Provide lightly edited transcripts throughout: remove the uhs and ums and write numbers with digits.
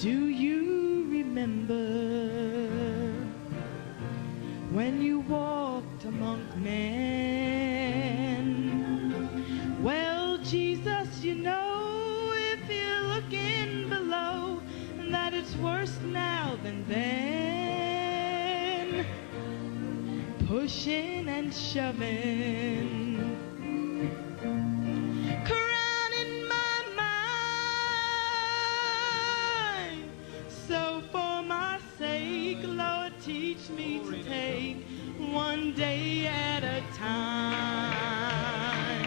Do you remember when you walked among men? Well, Jesus, you know, if you're looking below, that it's worse now than then. Pushing and shoving, crowding my mind. So for my sake, Lord, teach me to take one day at a time.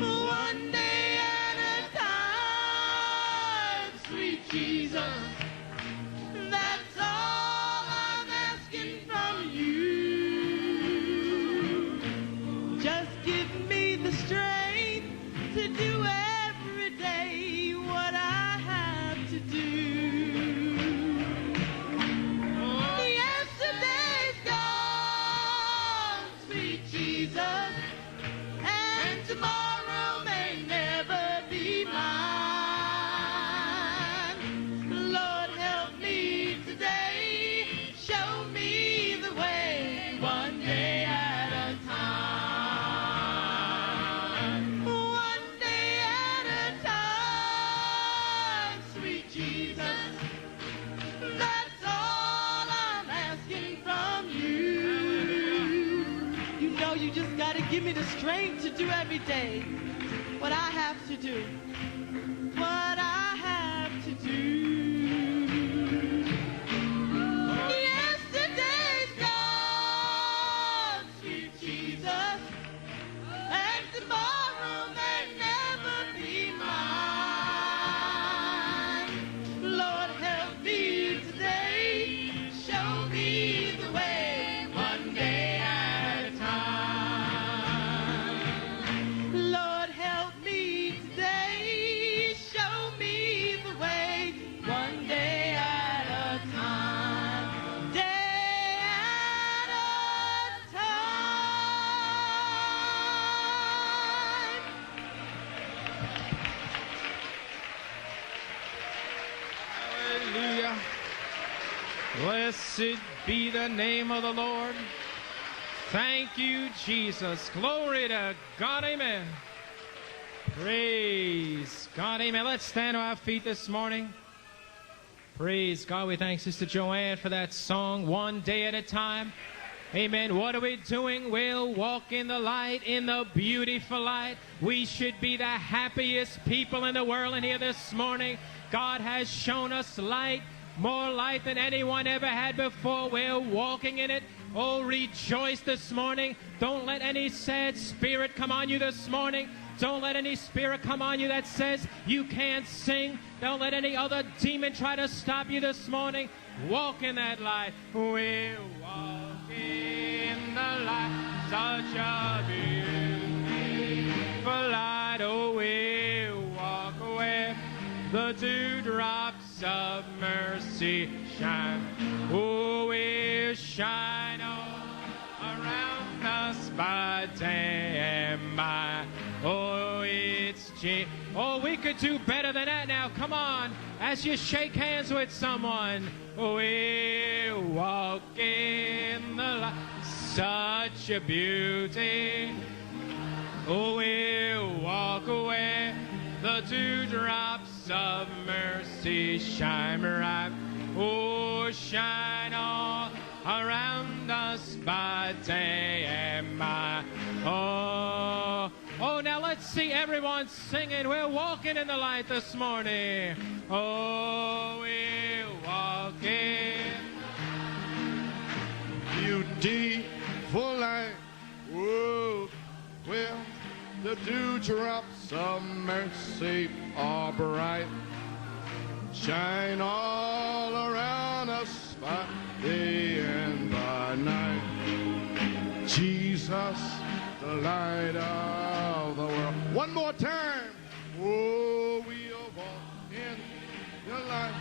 One day at a time, sweet Jesus. That's all I'm asking from you. Just give me the strength to do every day what I have to do. Yesterday's gone, sweet Jesus, and tomorrow may never be mine. Lord, help me today, show me the way, one day at a time. One day at a time, sweet Jesus. That's all I'm asking from you. You know you just got to give me the strength to do every day what I have to do. What I have to do. Yesterday's gone, sweet Jesus, and tomorrow may never be mine. Lord, help me today, show me the way, one day at a time. Lord, help me today, show me the way, one day at a time. Day at a time. Hallelujah. Blessed be the name of the Lord. Thank you, Jesus. Glory to God. Amen. Praise God. Amen. Let's stand on our feet this morning. Praise God. We thank Sister Joanne for that song, One Day at a Time. Amen. What are we doing? We'll walk in the light, in the beautiful light. We should be the happiest people in the world in here this morning. God has shown us light, more light than anyone ever had before. We're walking in it. Oh, rejoice this morning. Don't let any sad spirit come on you this morning. Don't let any spirit come on you that says you can't sing. Don't let any other demon try to stop you this morning. Walk in that light. We'll walk in the light. Such a beautiful light. Oh, we'll walk where the dewdrops of mercy shine. Oh, we'll shine all around us by day and by. Oh, it's oh, we could do better than that now. Come on, as you shake hands with someone. We'll walk in the light. Such a beauty. Oh, we'll walk away. The dewdrops of mercy shine bright. Oh, shine all around us by day and by. Oh, now let's see everyone singing. We're walking in the light this morning. Oh, we'll walk in beautiful light. Oh, well, the dewdrops of mercy are bright. Shine all around us by day and by night. Jesus, the light of the world. One more time. Oh, we'll walk in the light.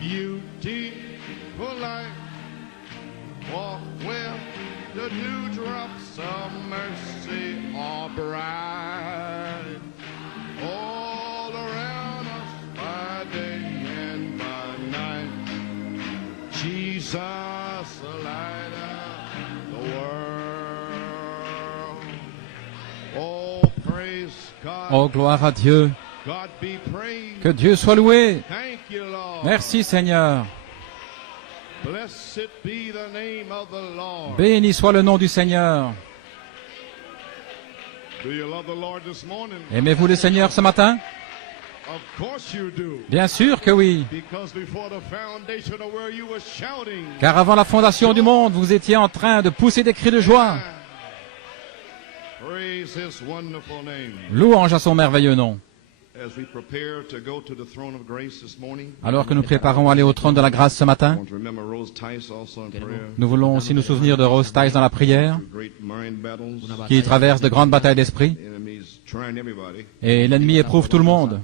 Beautiful light. Walk where the dewdrops of mercy are bright. All around us by day Jesus, the light of the world. Oh, praise God. Oh, gloire à Dieu. God be praised. Que Dieu soit loué. Thank you, Lord. Merci Seigneur. Blessed be the name of the Lord. Béni soit le nom du Seigneur. Do you love the Lord this morning? Aimez-vous le Seigneur ce matin? Of course you do. Bien sûr que oui. Because before the foundation of where you were shouting. Car avant la fondation du monde, vous étiez en train de pousser des cris de joie. Praise his wonderful name. Louange à son merveilleux nom. As we prepare to go to the throne of grace this morning, Alors que nous préparons à aller au trône de la grâce ce matin, I want to remember Rose Tice also in prayer. nous voulons aussi nous souvenir de Rose Tice dans la prière, Great mind battles. qui traverse de grandes batailles d'esprit, Enemies trying everybody. et l'ennemi éprouve tout le monde.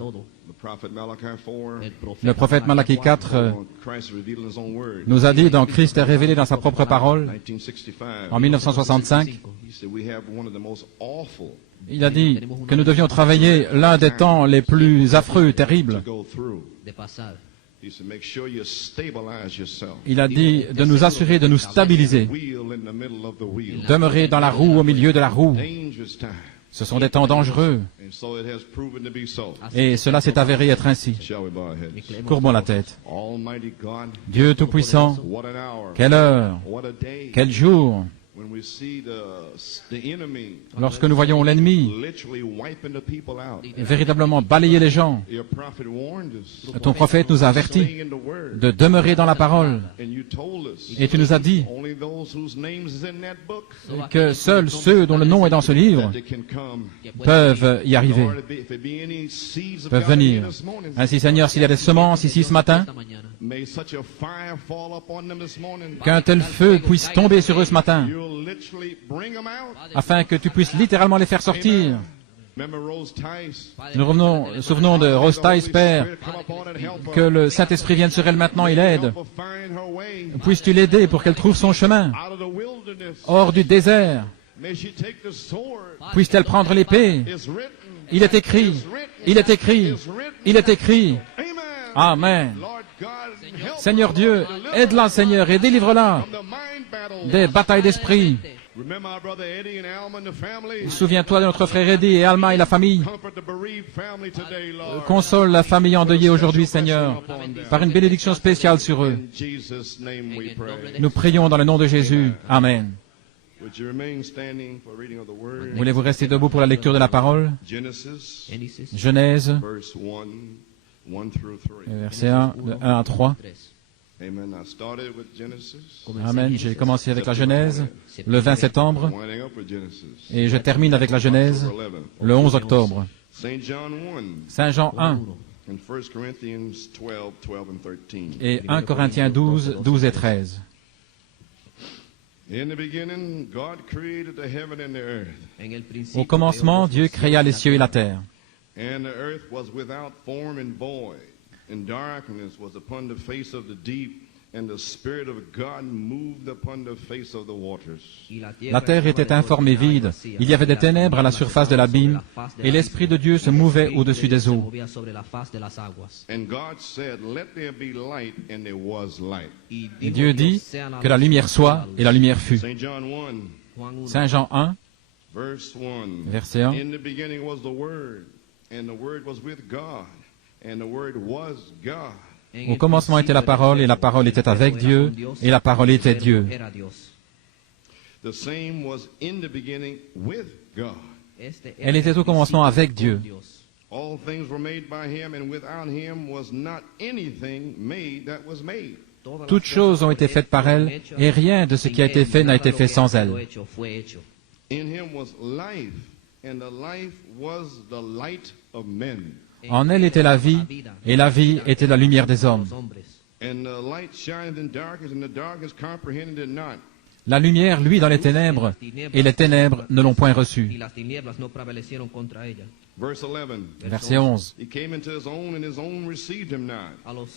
The prophet Malachi 4. Le prophète Malachie 4 Christ revealed in his own word. nous a dit dans Christ est révélé dans sa propre parole, 1965. en 1965, He said we have one of the most awful il a dit que nous devions travailler l'un des temps les plus affreux, to terribles. go through. de pasar. He said make sure you stabilize yourself. Il a dit de nous assurer de nous stabiliser, Wheel in the middle of the wheel. demeurer dans la roue, au milieu de la roue. Dangerous time. Ce sont des temps dangereux, And so it has proven to be so. et cela s'est avéré être ainsi. Shall we bow our heads? Courbons la tête. Almighty God, Dieu Tout-Puissant, what an hour. quelle heure, What a day. quel jour, When we see the enemy lorsque nous voyons l'ennemi literally wiping the people out. véritablement balayer les gens. Your prophet warned us. Ton prophète nous a avertis Staying in the word. de demeurer dans la parole, And you told us. et tu nous as dit Only those whose names is in that book que seuls ceux dont le nom est dans ce livre that they can come. peuvent y arriver, Lord, if there be any seeds of peuvent God in venir. this morning, Ainsi, Seigneur, s'il y a des semences ici ce matin, Esta mañana. may such a fire fall upon them this morning. qu'un tel feu puisse tomber sur eux ce matin, You'll literally bring them out. afin que tu puisses littéralement les faire sortir. Remember Rose Tice. Nous souvenons de Rose Tice, Père, Come upon and help her. que le Saint-Esprit vienne sur elle maintenant et l'aide. Help her find her way Puisses-tu l'aider pour qu'elle trouve son chemin out of the wilderness. hors du désert. May she take the sword. Puisse-t-elle prendre l'épée. It's written. Il est écrit, il est écrit, il est écrit. Amen. Amen. Lord God, help Seigneur Dieu, aide-la, Seigneur, et délivre-la from the mind battle. des batailles d'esprit. Remember our brother Eddie and Alma and the family. Souviens-toi de notre frère Eddie et Alma et la famille. Comfort the bereaved family today, Lord. Console la famille endeuillée aujourd'hui, Seigneur, par une bénédiction spéciale sur eux. In Jesus' name we pray. Nous prions dans le nom de Jésus. Amen. Would you remain standing for reading of the word? Voulez-vous rester debout pour la lecture de la parole? Genesis, Génesis Genèse, verse 1 through 3. verset 1, de 1 à 3. 3. Amen. I started with Genesis. Amen. J'ai commencé avec la Genèse le 20 septembre Winding up with Genesis. et je termine avec la Genèse le 11 octobre. St. John 1 Saint Jean 1 and 1 Corinthians 12 and 13. et 1 Corinthiens 12, 12 et 13. In the beginning, God created the heaven and the earth. En el principio Au commencement, Dieu créa les cieux et la terre. And the earth was without form and void, and darkness was upon the face of the deep, and the Spirit of God moved upon the face of the waters. La terre était informe et vide. Il y avait des ténèbres à la surface de l'abîme, et l'Esprit de Dieu se mouvait au-dessus des eaux. And God said, let there be light, and there was light. Et Dieu dit que la lumière soit, et la lumière fut. St. John 1, Saint Jean 1, verse 1. verset 1. In the beginning was the Word, and the Word was with God, and the Word was God. Au commencement était la parole, et la parole était avec Dieu, et la parole était Dieu. The same was in the beginning with God. Elle était au commencement avec Dieu. All things were made by him, and without him was not anything made that was made. Toutes choses ont été faites par elle, et rien de ce qui a été fait n'a été fait sans elle. In him was life, and the life was the light of men. En elle était la vie, et la vie était la lumière des hommes. And the light shined in darkness, and the darkness comprehended it not. La lumière, lui, dans les ténèbres, et les ténèbres ne l'ont point reçue. Verse 11. Verset 11. He came into his own, and his own received him not.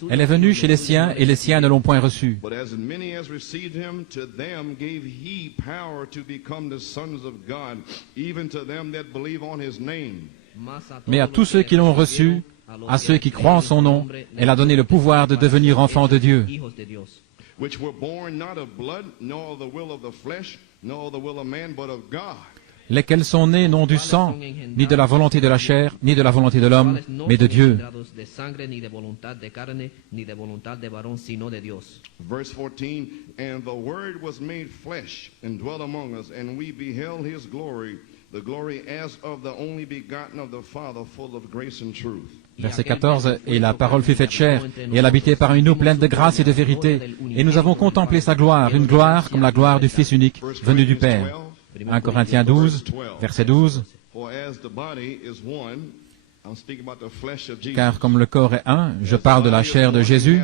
Elle est venue chez les siens, et les siens ne l'ont point reçue. But as many as received him, to them gave he power to become the sons of God, even to them that believe on his name. Mais à tous ceux qui l'ont reçu, à ceux qui croient en son nom, elle a donné le pouvoir de devenir enfants de Dieu. which were born not of blood, nor of the will of the flesh, nor of the will of man, but of God. Lesquels sont nés non du sang, ni de la volonté de la chair, ni de la volonté de l'homme, mais de Dieu. De sangre, ni de voluntad de carne, ni de voluntad de varón, sino de Dios. Verse 14, and the Word was made flesh and dwelt among us, and we beheld his glory, the glory as of the only begotten of the Father, full of grace and truth. Verset 14, et la parole fut faite chair, et elle habitait parmi nous pleine de grâce et de vérité, et nous avons contemplé sa gloire, une gloire comme la gloire du Fils unique, venu du Père. 1 Corinthiens 12, verset 12. Car comme le corps est un, je parle de la chair de Jésus,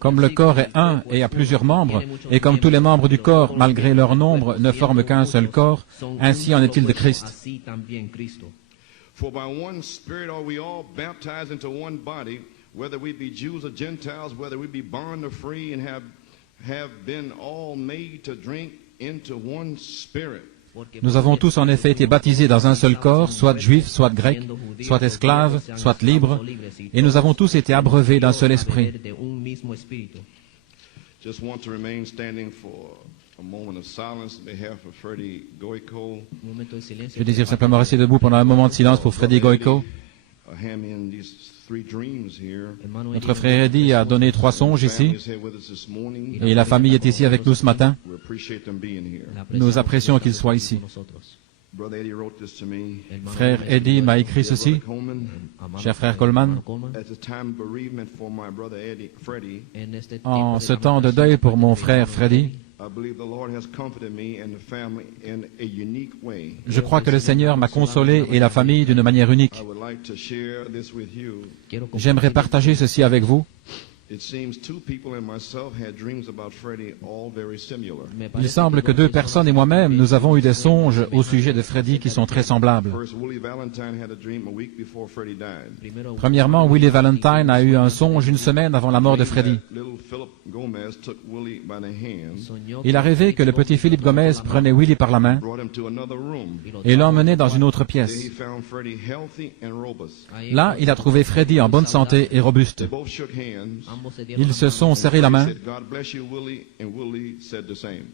comme le corps est un et a plusieurs membres, et comme tous les membres du corps, malgré leur nombre, ne forment qu'un seul corps, ainsi en est-il de Christ. For by one Spirit are we all baptized into one body, whether we be Jews or Gentiles, whether we be bond or free, and have been all made to drink into one Spirit. Nous avons tous en effet été baptisés dans un seul corps, soit juifs, soit grecs, soit esclaves, soit libres, et nous avons tous été abreuvés d'un seul esprit. Just want to remain standing for a moment of silence on behalf of Freddie Goico. Je désire simplement rester debout pendant un moment de silence pour Freddie Goico. Notre frère Eddie a donné 3 songes ici, et la famille est ici avec nous ce matin. Nous apprécions qu'il soit ici. Frère Eddie m'a écrit ceci, cher frère Coleman, en ce temps de deuil pour mon frère Freddie, je crois que le Seigneur m'a consolé et la famille d'une manière unique. J'aimerais partager ceci avec vous. Il semble que 2 personnes et moi-même, nous avons eu des songes au sujet de Freddie qui sont très semblables. Premièrement, Willie Valentine a eu un songe une semaine avant la mort de Freddie. Il a rêvé que le petit Philippe Gomez prenait Willie par la main et l'emmenait dans une autre pièce. Là, il a trouvé Freddie en bonne santé et robuste. Ils se sont serrés la main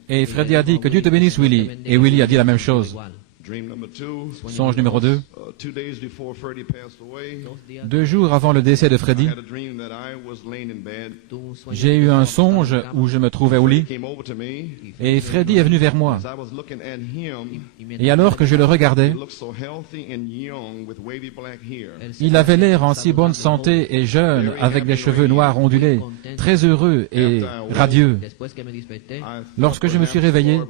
et Freddie a dit que Dieu te bénisse Willie, et Willie a dit la même chose. Songe numéro 2. 2 jours avant le décès de Freddie, j'ai eu un songe où je me trouvais au lit et Freddie est venu vers moi. Et alors que je le regardais, il avait l'air en si bonne santé et jeune, avec des cheveux noirs ondulés, très heureux et radieux. Lorsque je me suis réveillé,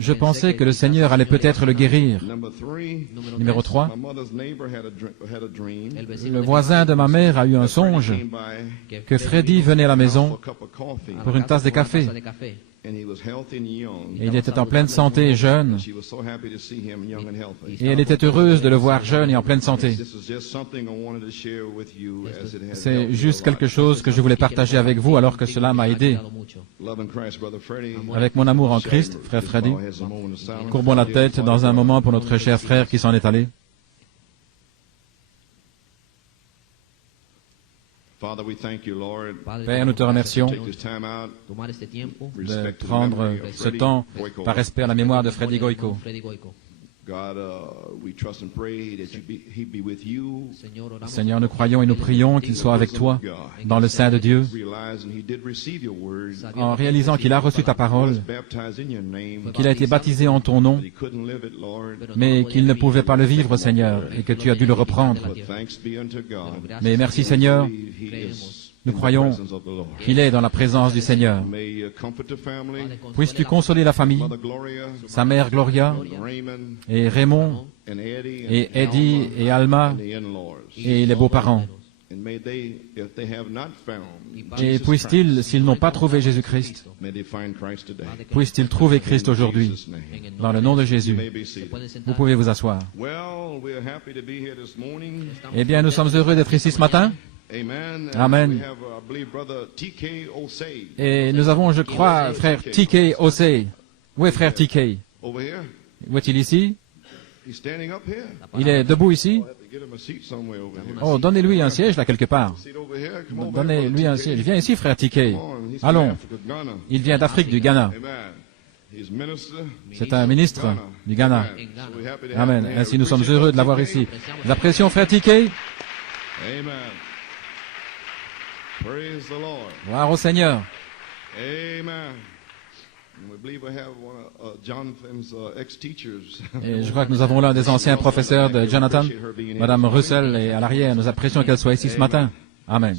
je pensais que le Seigneur allait peut-être le guérir. Numéro 3. Le voisin de ma mère a eu un songe que Freddie venait à la maison pour une tasse de café. Et il était en pleine santé et jeune. Et elle était heureuse de le voir jeune et en pleine santé. C'est juste quelque chose que je voulais partager avec vous alors que cela m'a aidé. Avec mon amour en Christ, frère Freddy, courbons la tête dans un moment pour notre cher frère qui s'en est allé. Père, nous te remercions de prendre ce temps par respect à la mémoire de Freddie Goico. Seigneur, nous croyons et nous prions qu'il soit avec toi dans le sein de Dieu, en réalisant qu'il a reçu ta parole, qu'il a été baptisé en ton nom, mais qu'il ne pouvait pas le vivre, Seigneur, et que tu as dû le reprendre. Mais merci, Seigneur, nous croyons qu'il est dans la présence du Seigneur. Puisses-tu consoler la famille, sa mère Gloria, et Raymond, et Eddie, et Alma, et les beaux-parents. Et puissent-ils, s'ils n'ont pas trouvé Jésus-Christ, puissent-ils trouver Christ aujourd'hui, dans le nom de Jésus. Vous pouvez vous asseoir. Eh bien, nous sommes heureux d'être ici ce matin. Amen. Et nous avons, je crois, frère T.K. Osei. Où est frère T.K.? Où est-il ici? Il est debout ici. Oh, donnez-lui un siège là quelque part. Donnez-lui un siège. Viens ici, frère Tiké. Allons. Il vient d'Afrique, du Ghana. C'est un ministre du Ghana. Amen. Ainsi, nous sommes heureux de l'avoir ici. Nous apprécions, frère Tiké. Gloire au Seigneur. Et je crois que nous avons l'un des anciens professeurs de Jonathan, Madame Russell, et à l'arrière, nous apprécions qu'elle soit ici ce matin. Amen.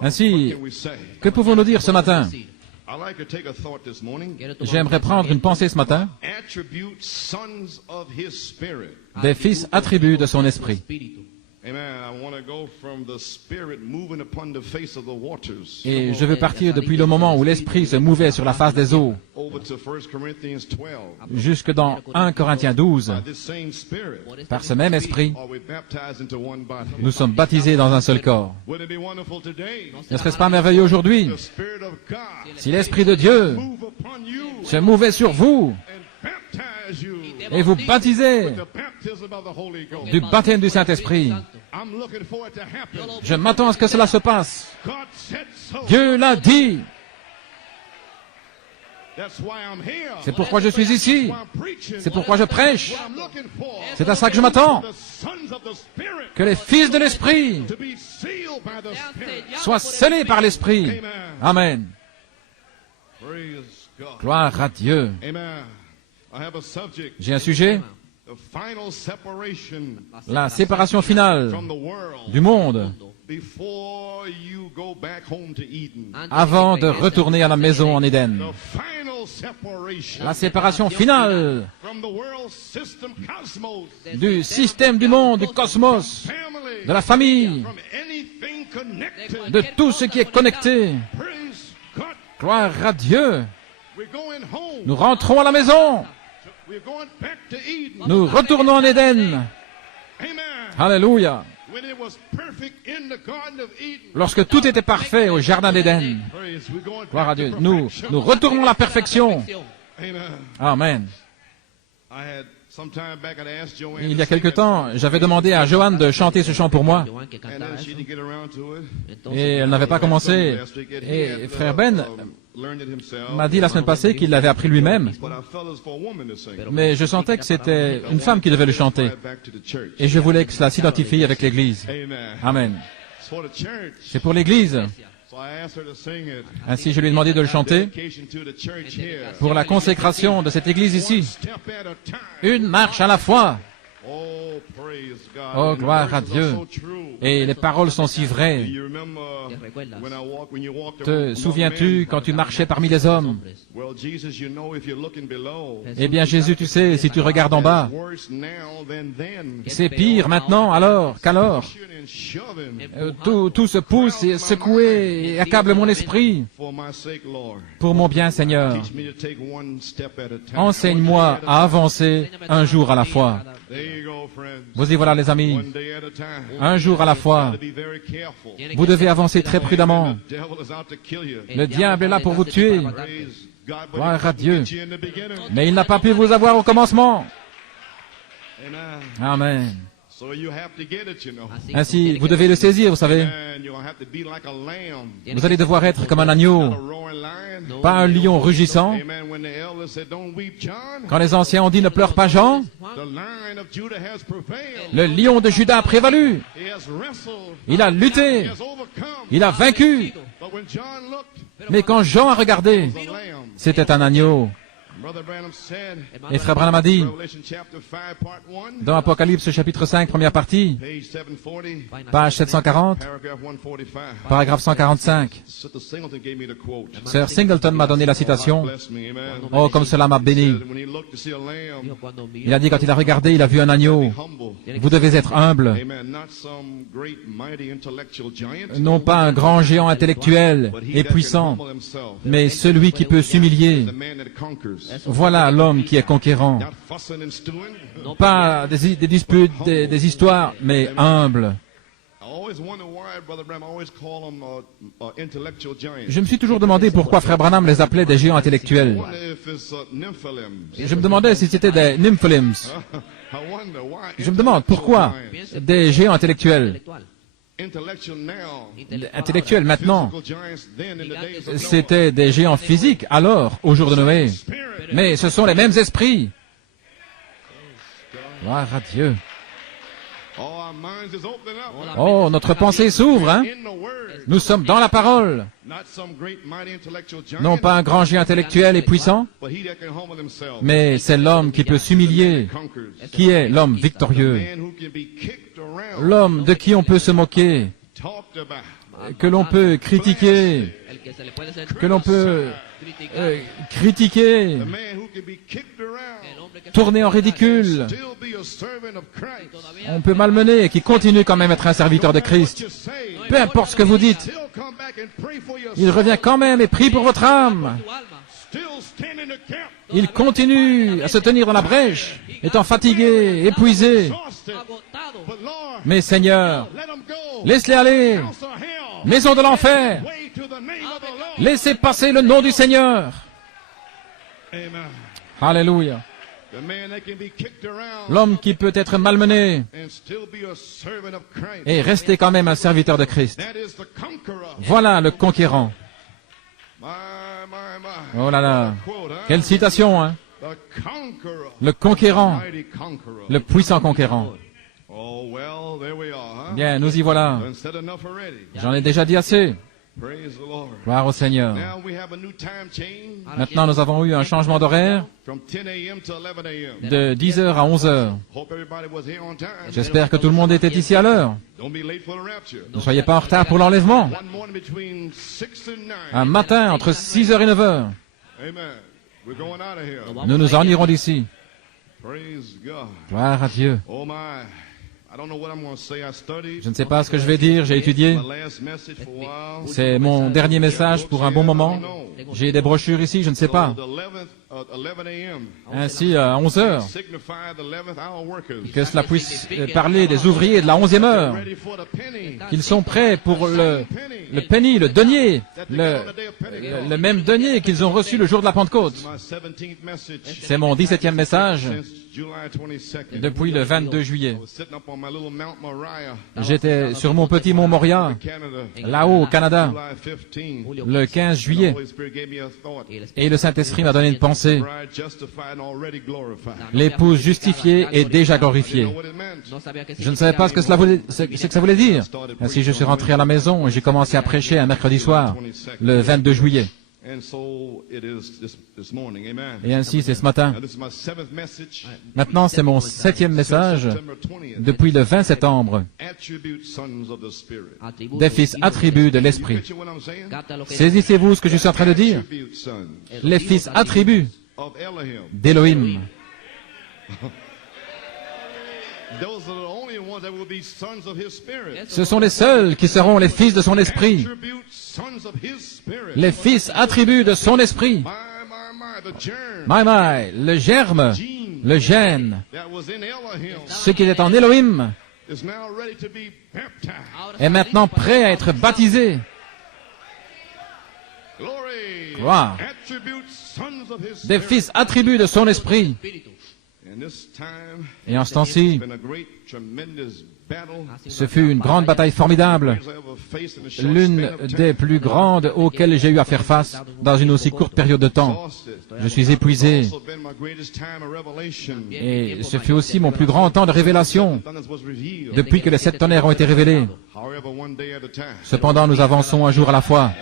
Ainsi, que pouvons-nous dire ce matin? J'aimerais prendre une pensée ce matin des fils attributs de son esprit. Et je veux partir depuis le moment où l'Esprit se mouvait sur la face des eaux, jusque dans 1 Corinthiens 12. Par ce même Esprit, nous sommes baptisés dans un seul corps. Ne serait-ce pas merveilleux aujourd'hui si l'Esprit de Dieu se mouvait sur vous et vous baptisez du baptême du Saint-Esprit? Je m'attends à ce que cela se passe. Dieu l'a dit. C'est pourquoi je suis ici. C'est pourquoi je prêche. C'est à ça que je m'attends. Que les fils de l'Esprit soient scellés par l'Esprit. Amen. Gloire à Dieu. J'ai un sujet. La séparation finale du monde avant de retourner à la maison en Éden. La séparation finale du système du monde, du cosmos, de la famille, de tout ce qui est connecté. Gloire à Dieu. Nous rentrons à la maison. Nous retournons en Éden. Alléluia. Lorsque tout était parfait au jardin d'Éden. Gloire à Dieu. Nous retournons à la perfection. Amen. Il y a quelque temps, j'avais demandé à Joanne de chanter ce chant pour moi. Et elle n'avait pas commencé. Et frère Ben m'a dit la semaine passée qu'il l'avait appris lui-même. Mais je sentais que c'était une femme qui devait le chanter. Et je voulais que cela s'identifie avec l'Église. Amen. C'est pour l'Église. Ainsi, je lui ai demandé de le chanter pour la consécration de cette Église ici. Une marche à la fois. Oh, gloire à Dieu. Et les paroles sont si vraies. Te souviens-tu quand tu marchais parmi les hommes? Eh bien, Jésus, tu sais, si tu regardes en bas, c'est pire maintenant qu'alors. Tout se pousse et secoué et accable mon esprit. Pour mon bien, Seigneur, enseigne-moi à avancer un jour à la fois. Vous y voilà, les amis. Un jour à la fois. Vous devez avancer très prudemment. Le diable est là pour vous tuer. Gloire à Dieu. Mais il n'a pas pu vous avoir au commencement. Amen. Ainsi, vous devez le saisir, vous savez. Vous allez devoir être comme un agneau, pas un lion rugissant. Quand les anciens ont dit « Ne pleure pas, Jean », le lion de Juda a prévalu. Il a lutté. Il a vaincu. Mais quand Jean a regardé, c'était un agneau. Et frère Branham a dit, dans Apocalypse chapitre 5, première partie, page 740, paragraphe 145, Sir Singleton m'a donné la citation. Oh, comme cela m'a béni. Il a dit, quand il a regardé, il a vu un agneau. Vous devez être humble. Non pas un grand géant intellectuel et puissant, mais celui qui peut s'humilier. Voilà l'homme qui est conquérant. Pas des disputes, des histoires, mais humble. Je me suis toujours demandé pourquoi Frère Branham les appelait des géants intellectuels. Je me demandais si c'était des Nymphilim. Je me demande pourquoi des géants intellectuels. Intellectuels maintenant, c'était des géants physiques alors, au jour de Noé. Mais ce sont les mêmes esprits. Gloire à Dieu. Oh, notre pensée s'ouvre, hein? Nous sommes dans la parole. Non pas un grand géant intellectuel et puissant, mais c'est l'homme qui peut s'humilier, qui est l'homme victorieux, l'homme de qui on peut se moquer, que l'on peut critiquer, tourner en ridicule. On peut malmener et qui continue quand même à être un serviteur de Christ. Peu importe ce que vous dites, il revient quand même et prie pour votre âme. Il continue à se tenir dans la brèche, étant fatigué, épuisé. Mais Seigneur, laisse-les aller. Maison de l'enfer, laissez passer le nom du Seigneur. Alléluia. L'homme qui peut être malmené et rester quand même un serviteur de Christ. Voilà le conquérant. Oh là là, quelle citation, hein? Le conquérant, le puissant conquérant. Bien, nous y voilà. J'en ai déjà dit assez. Gloire au Seigneur. Maintenant, nous avons eu un changement d'horaire de 10h à 11h. J'espère que tout le monde était ici à l'heure. Ne soyez pas en retard pour l'enlèvement. Un matin, entre 6h et 9h. Nous nous en irons d'ici. Gloire à Dieu. Je ne sais pas ce que je vais dire, j'ai étudié. C'est mon dernier message pour un bon moment. J'ai des brochures ici, je ne sais pas. Ainsi, à 11 heures, que cela puisse parler des ouvriers de la 11e heure, qu'ils sont prêts pour le penny, le denier, le même denier qu'ils ont reçu le jour de la Pentecôte. C'est mon 17e message depuis le 22 juillet. J'étais sur mon petit mont Moria, là-haut au Canada, le 15 juillet, et le Saint-Esprit m'a donné une pensée. L'épouse justifiée est déjà glorifiée. Je ne savais pas ce que ça voulait dire. Ainsi, je suis rentré à la maison et j'ai commencé à prêcher un mercredi soir, le 22 juillet. Et ainsi, c'est ce matin. Maintenant, c'est mon 7e message depuis le 20 septembre. Des fils attributs de l'Esprit. Saisissez-vous ce que je suis en train de dire? Les fils attributs d'Élohim. Ce sont les seuls qui seront les fils de son esprit. Les fils attributs de son esprit. Le germe, le gène, ce qui était en Élohim, est maintenant prêt à être baptisé. Gloire. Des fils attributs de son esprit. Et en ce temps-ci, ce fut une grande bataille formidable, l'une des plus grandes auxquelles j'ai eu à faire face dans une aussi courte période de temps. Je suis épuisé. Et ce fut aussi mon plus grand temps de révélation, depuis que les 7 tonnerres ont été révélés. Cependant, nous avançons un jour à la fois.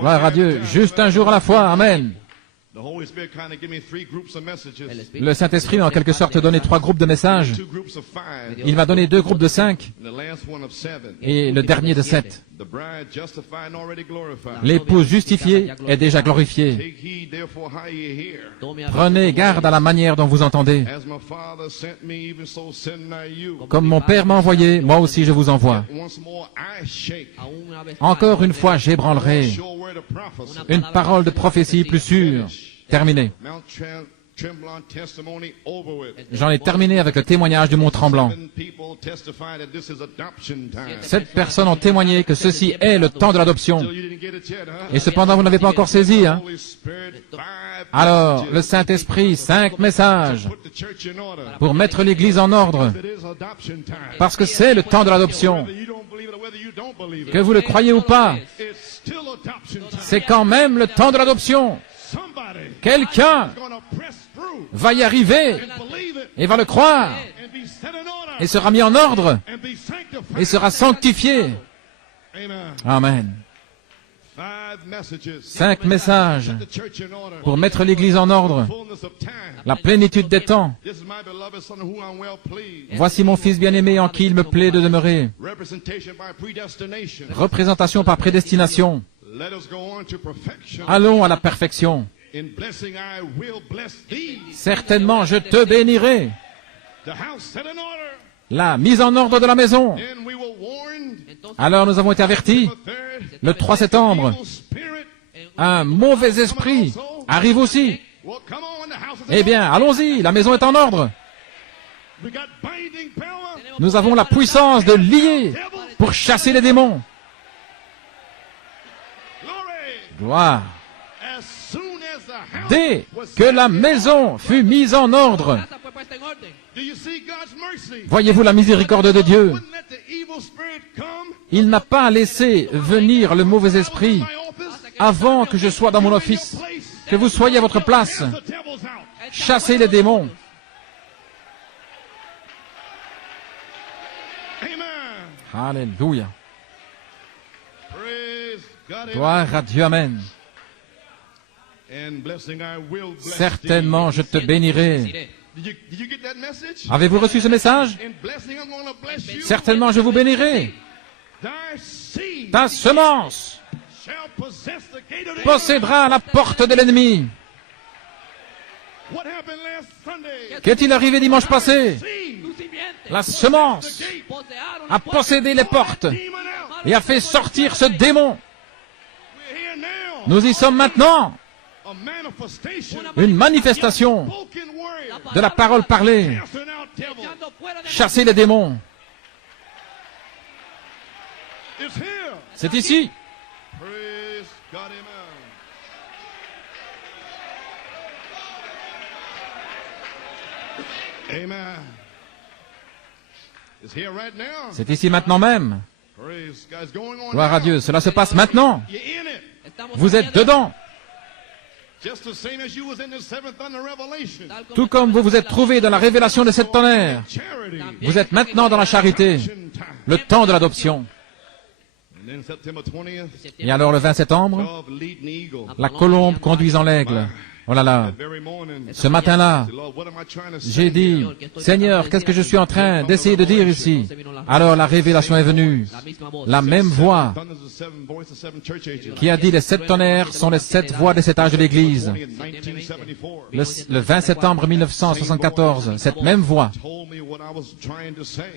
Gloire à Dieu, juste un jour à la fois. Amen. Le Saint-Esprit m'a en quelque sorte donné 3 groupes de messages. Il m'a donné 2 groupes de 5 et le dernier de 7. L'épouse justifiée est déjà glorifiée. Prenez garde à la manière dont vous entendez. Comme mon Père m'a envoyé, moi aussi je vous envoie. Encore une fois, j'ébranlerai une parole de prophétie plus sûre. Terminé. J'en ai terminé avec le témoignage du mont tremblant. 7 personnes ont témoigné que ceci est le temps de l'adoption. Et cependant, vous n'avez pas encore saisi, hein? Alors, le Saint-Esprit, 5 messages pour mettre l'Église en ordre. Parce que c'est le temps de l'adoption. Que vous le croyez ou pas, c'est quand même le temps de l'adoption. Quelqu'un va y arriver et va le croire et sera mis en ordre et sera sanctifié. Amen. 5 messages pour mettre l'Église en ordre, la plénitude des temps. Voici mon Fils bien-aimé en qui il me plaît de demeurer. Représentation par prédestination. Allons à la perfection. Certainement, je te bénirai. La mise en ordre de la maison. Alors nous avons été avertis, le 3 septembre, un mauvais esprit arrive aussi. Eh bien, allons-y, la maison est en ordre. Nous avons la puissance de lier pour chasser les démons. Gloire. Dès que la maison fut mise en ordre, voyez-vous la miséricorde de Dieu? Il n'a pas laissé venir le mauvais esprit avant que je sois dans mon office. Que vous soyez à votre place. Chassez les démons. Alléluia. Gloire à Dieu, amen. Certainement, je te bénirai. Avez-vous reçu ce message? Certainement, je vous bénirai. Ta semence possédera la porte de l'ennemi. Qu'est-il arrivé dimanche passé? La semence a possédé les portes et a fait sortir ce démon. Nous y sommes maintenant. Une manifestation de la parole parlée. Chasser les démons. C'est ici. C'est ici maintenant même. Gloire à Dieu. Cela se passe maintenant. Vous êtes dedans. Tout comme vous vous êtes trouvé dans la révélation des 7 tonnerres, vous êtes maintenant dans la charité, le temps de l'adoption. Et alors le 20 septembre, la colombe conduisant l'aigle. Oh là là, ce matin-là, j'ai dit, Seigneur, qu'est-ce que je suis en train d'essayer de dire ici? Alors la révélation est venue. La même voix qui a dit les 7 tonnerres sont les 7 voix des 7 âges de l'Église. Le 20 septembre 1974, cette même voix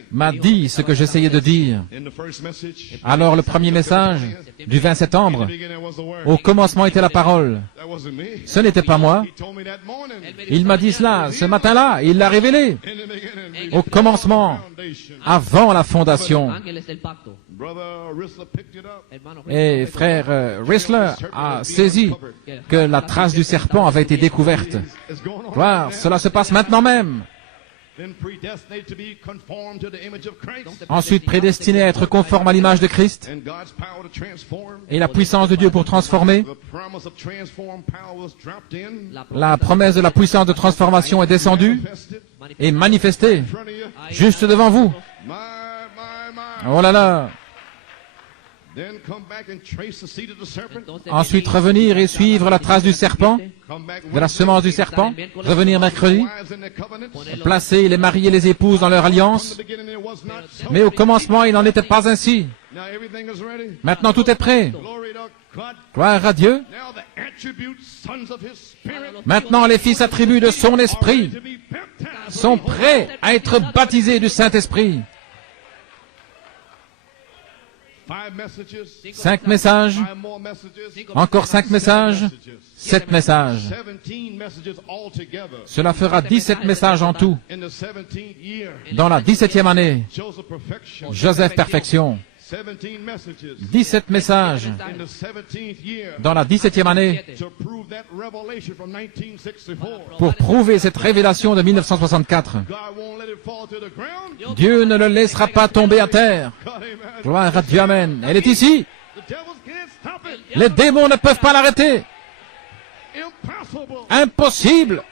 m'a dit ce que j'essayais de dire. Alors le premier message du 20 septembre, au commencement était la parole. Ce n'était pas moi. Il m'a dit cela ce matin-là, il l'a révélé. Au commencement, avant la fondation. Et frère Rissler a saisi que la trace du serpent avait été découverte. Voilà, cela se passe maintenant même. Ensuite, prédestiné à être conforme à l'image de Christ et la puissance de Dieu pour transformer. La promesse de la puissance de transformation est descendue et manifestée juste devant vous. Oh là là! Ensuite, revenir et suivre la trace du serpent, de la semence du serpent. Revenir mercredi, placer les maris et les épouses dans leur alliance. Mais au commencement, il n'en était pas ainsi. Maintenant, tout est prêt. Gloire à Dieu. Maintenant, les fils attributs de son esprit sont prêts à être baptisés du Saint-Esprit. 5 messages, encore 5 messages, 7 messages. Cela fera 17 messages en tout. Dans la 17e année, Joseph Perfection. 17 messages dans la 17e année pour prouver cette révélation de 1964. Dieu ne le laissera pas tomber à terre. Gloire à Dieu, amen. Elle est ici. Les démons ne peuvent pas l'arrêter. Impossible.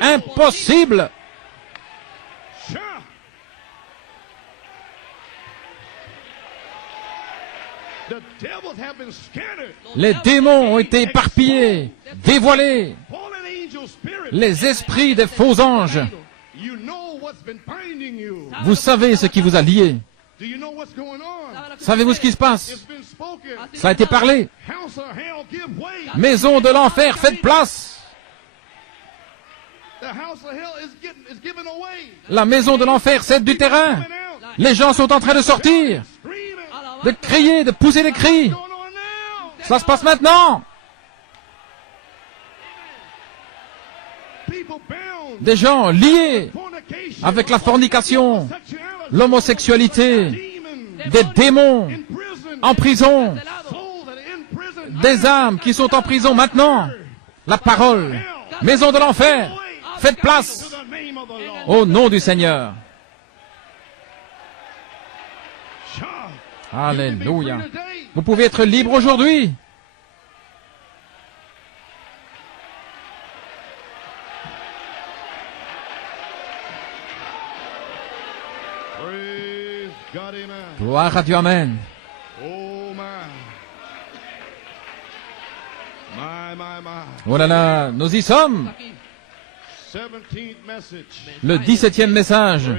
Impossible. Les démons ont été éparpillés, dévoilés. Les esprits des faux anges. Vous savez ce qui vous a lié. Savez-vous ce qui se passe? Ça a été parlé. Maison de l'enfer, faites place. La maison de l'enfer cède du terrain. Les gens sont en train de sortir, de crier, de pousser des cris. Ça se passe maintenant. Des gens liés avec la fornication, l'homosexualité, des démons en prison, des âmes qui sont en prison maintenant. La parole, maison de l'enfer, faites place au nom du Seigneur. Alléluia. Vous pouvez être libre aujourd'hui. Gloire à Dieu, amen. Oh là là, nous y sommes. Le 17e message.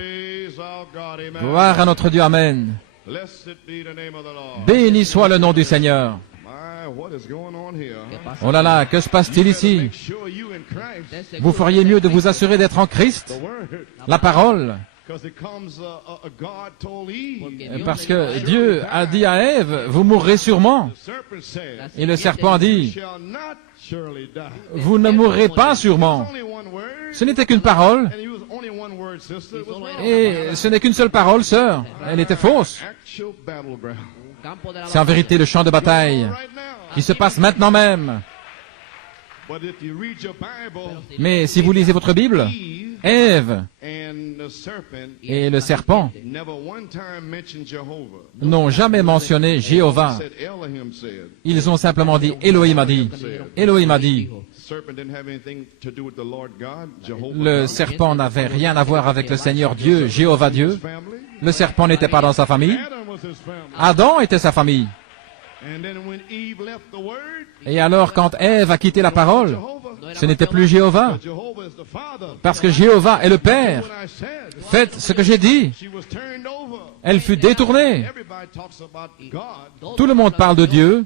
Gloire à notre Dieu, amen. Béni soit le nom du Seigneur. Oh là là, que se passe-t-il ici? Vous feriez mieux de vous assurer d'être en Christ. La parole. Parce que Dieu a dit à Ève, vous mourrez sûrement. Et le serpent a dit, vous ne mourrez pas sûrement. Ce n'était qu'une parole. Et ce n'est qu'une seule parole, sœur. Elle était fausse. C'est en vérité le champ de bataille qui se passe maintenant même. Mais si vous lisez votre Bible, Ève et le serpent n'ont jamais mentionné Jéhovah. Ils ont simplement dit Elohim a dit. Elohim a dit. Le serpent n'avait rien à voir avec le Seigneur Dieu, Jéhovah Dieu. Le serpent n'était pas dans sa famille. Adam était sa famille. Et alors, quand Ève a quitté la parole, ce n'était plus Jéhovah. Parce que Jéhovah est le Père. Faites ce que j'ai dit. Elle fut détournée. Tout le monde parle de Dieu.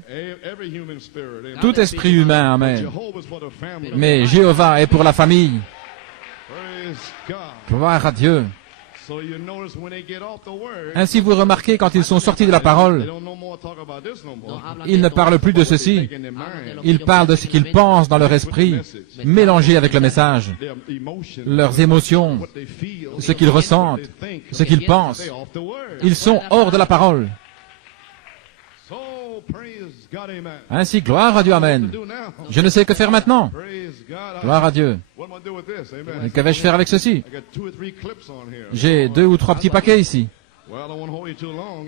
Tout esprit humain, amen. Mais Jéhovah est pour la famille. Gloire à Dieu. Ainsi, vous remarquez, quand ils sont sortis de la parole, ils ne parlent plus de ceci. Ils parlent de ce qu'ils pensent dans leur esprit, mélangé avec le message. Leurs émotions, ce qu'ils ressentent, ce qu'ils pensent. Ils sont hors de la parole. Ainsi, gloire à Dieu, amen. Je ne sais que faire maintenant. Gloire à Dieu. Et que vais-je faire avec ceci? J'ai 2 ou 3 petits paquets ici.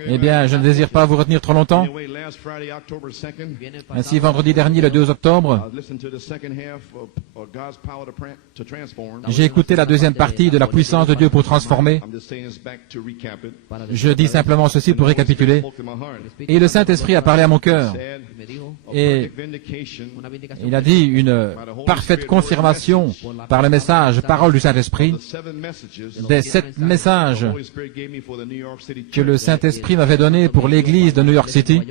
Eh bien, je ne désire pas vous retenir trop longtemps. Ainsi, vendredi dernier, le 2 octobre, j'ai écouté la deuxième partie de la puissance de Dieu pour transformer. Je dis simplement ceci pour récapituler. Et le Saint-Esprit a parlé à mon cœur. Et il a dit une parfaite confirmation par le message, parole du Saint-Esprit, des 7 messages que le Saint-Esprit m'avait donné pour l'église de New York City.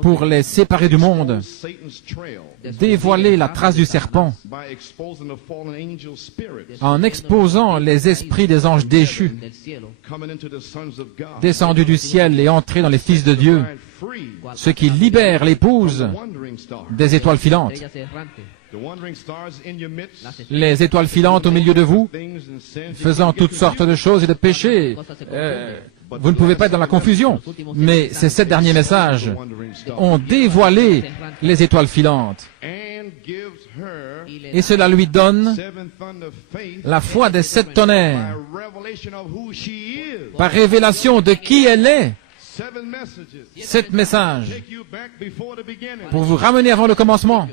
pour les séparer du monde, dévoiler la trace du serpent en exposant les esprits des anges déchus, descendus du ciel et entrés dans les fils de Dieu, ce qui libère l'épouse des étoiles filantes. Les étoiles filantes au milieu de vous, faisant toutes sortes de choses et de péchés. Vous ne pouvez pas être dans la confusion. Mais ces 7 derniers messages ont dévoilé les étoiles filantes. Et cela lui donne la foi des 7 tonnerres, par révélation de qui elle est. 7 messages pour vous ramener avant le commencement,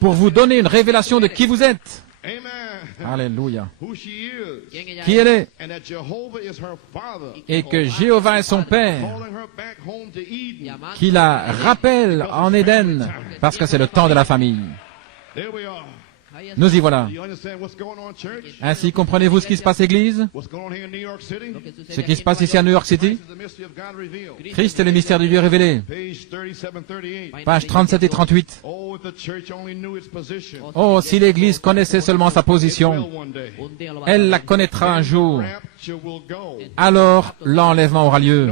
pour vous donner une révélation de qui vous êtes. Alléluia. Qui elle est, et que Jéhovah est son Père, qui la rappelle en Éden, parce que c'est le temps de la famille. Nous y voilà. Ainsi, comprenez-vous ce qui se passe, Église? Ce qui se passe ici à New York City? Christ est le mystère de Dieu révélé. Pages 37 et 38. Oh, si l'Église connaissait seulement sa position, elle la connaîtra un jour. Alors, l'enlèvement aura lieu.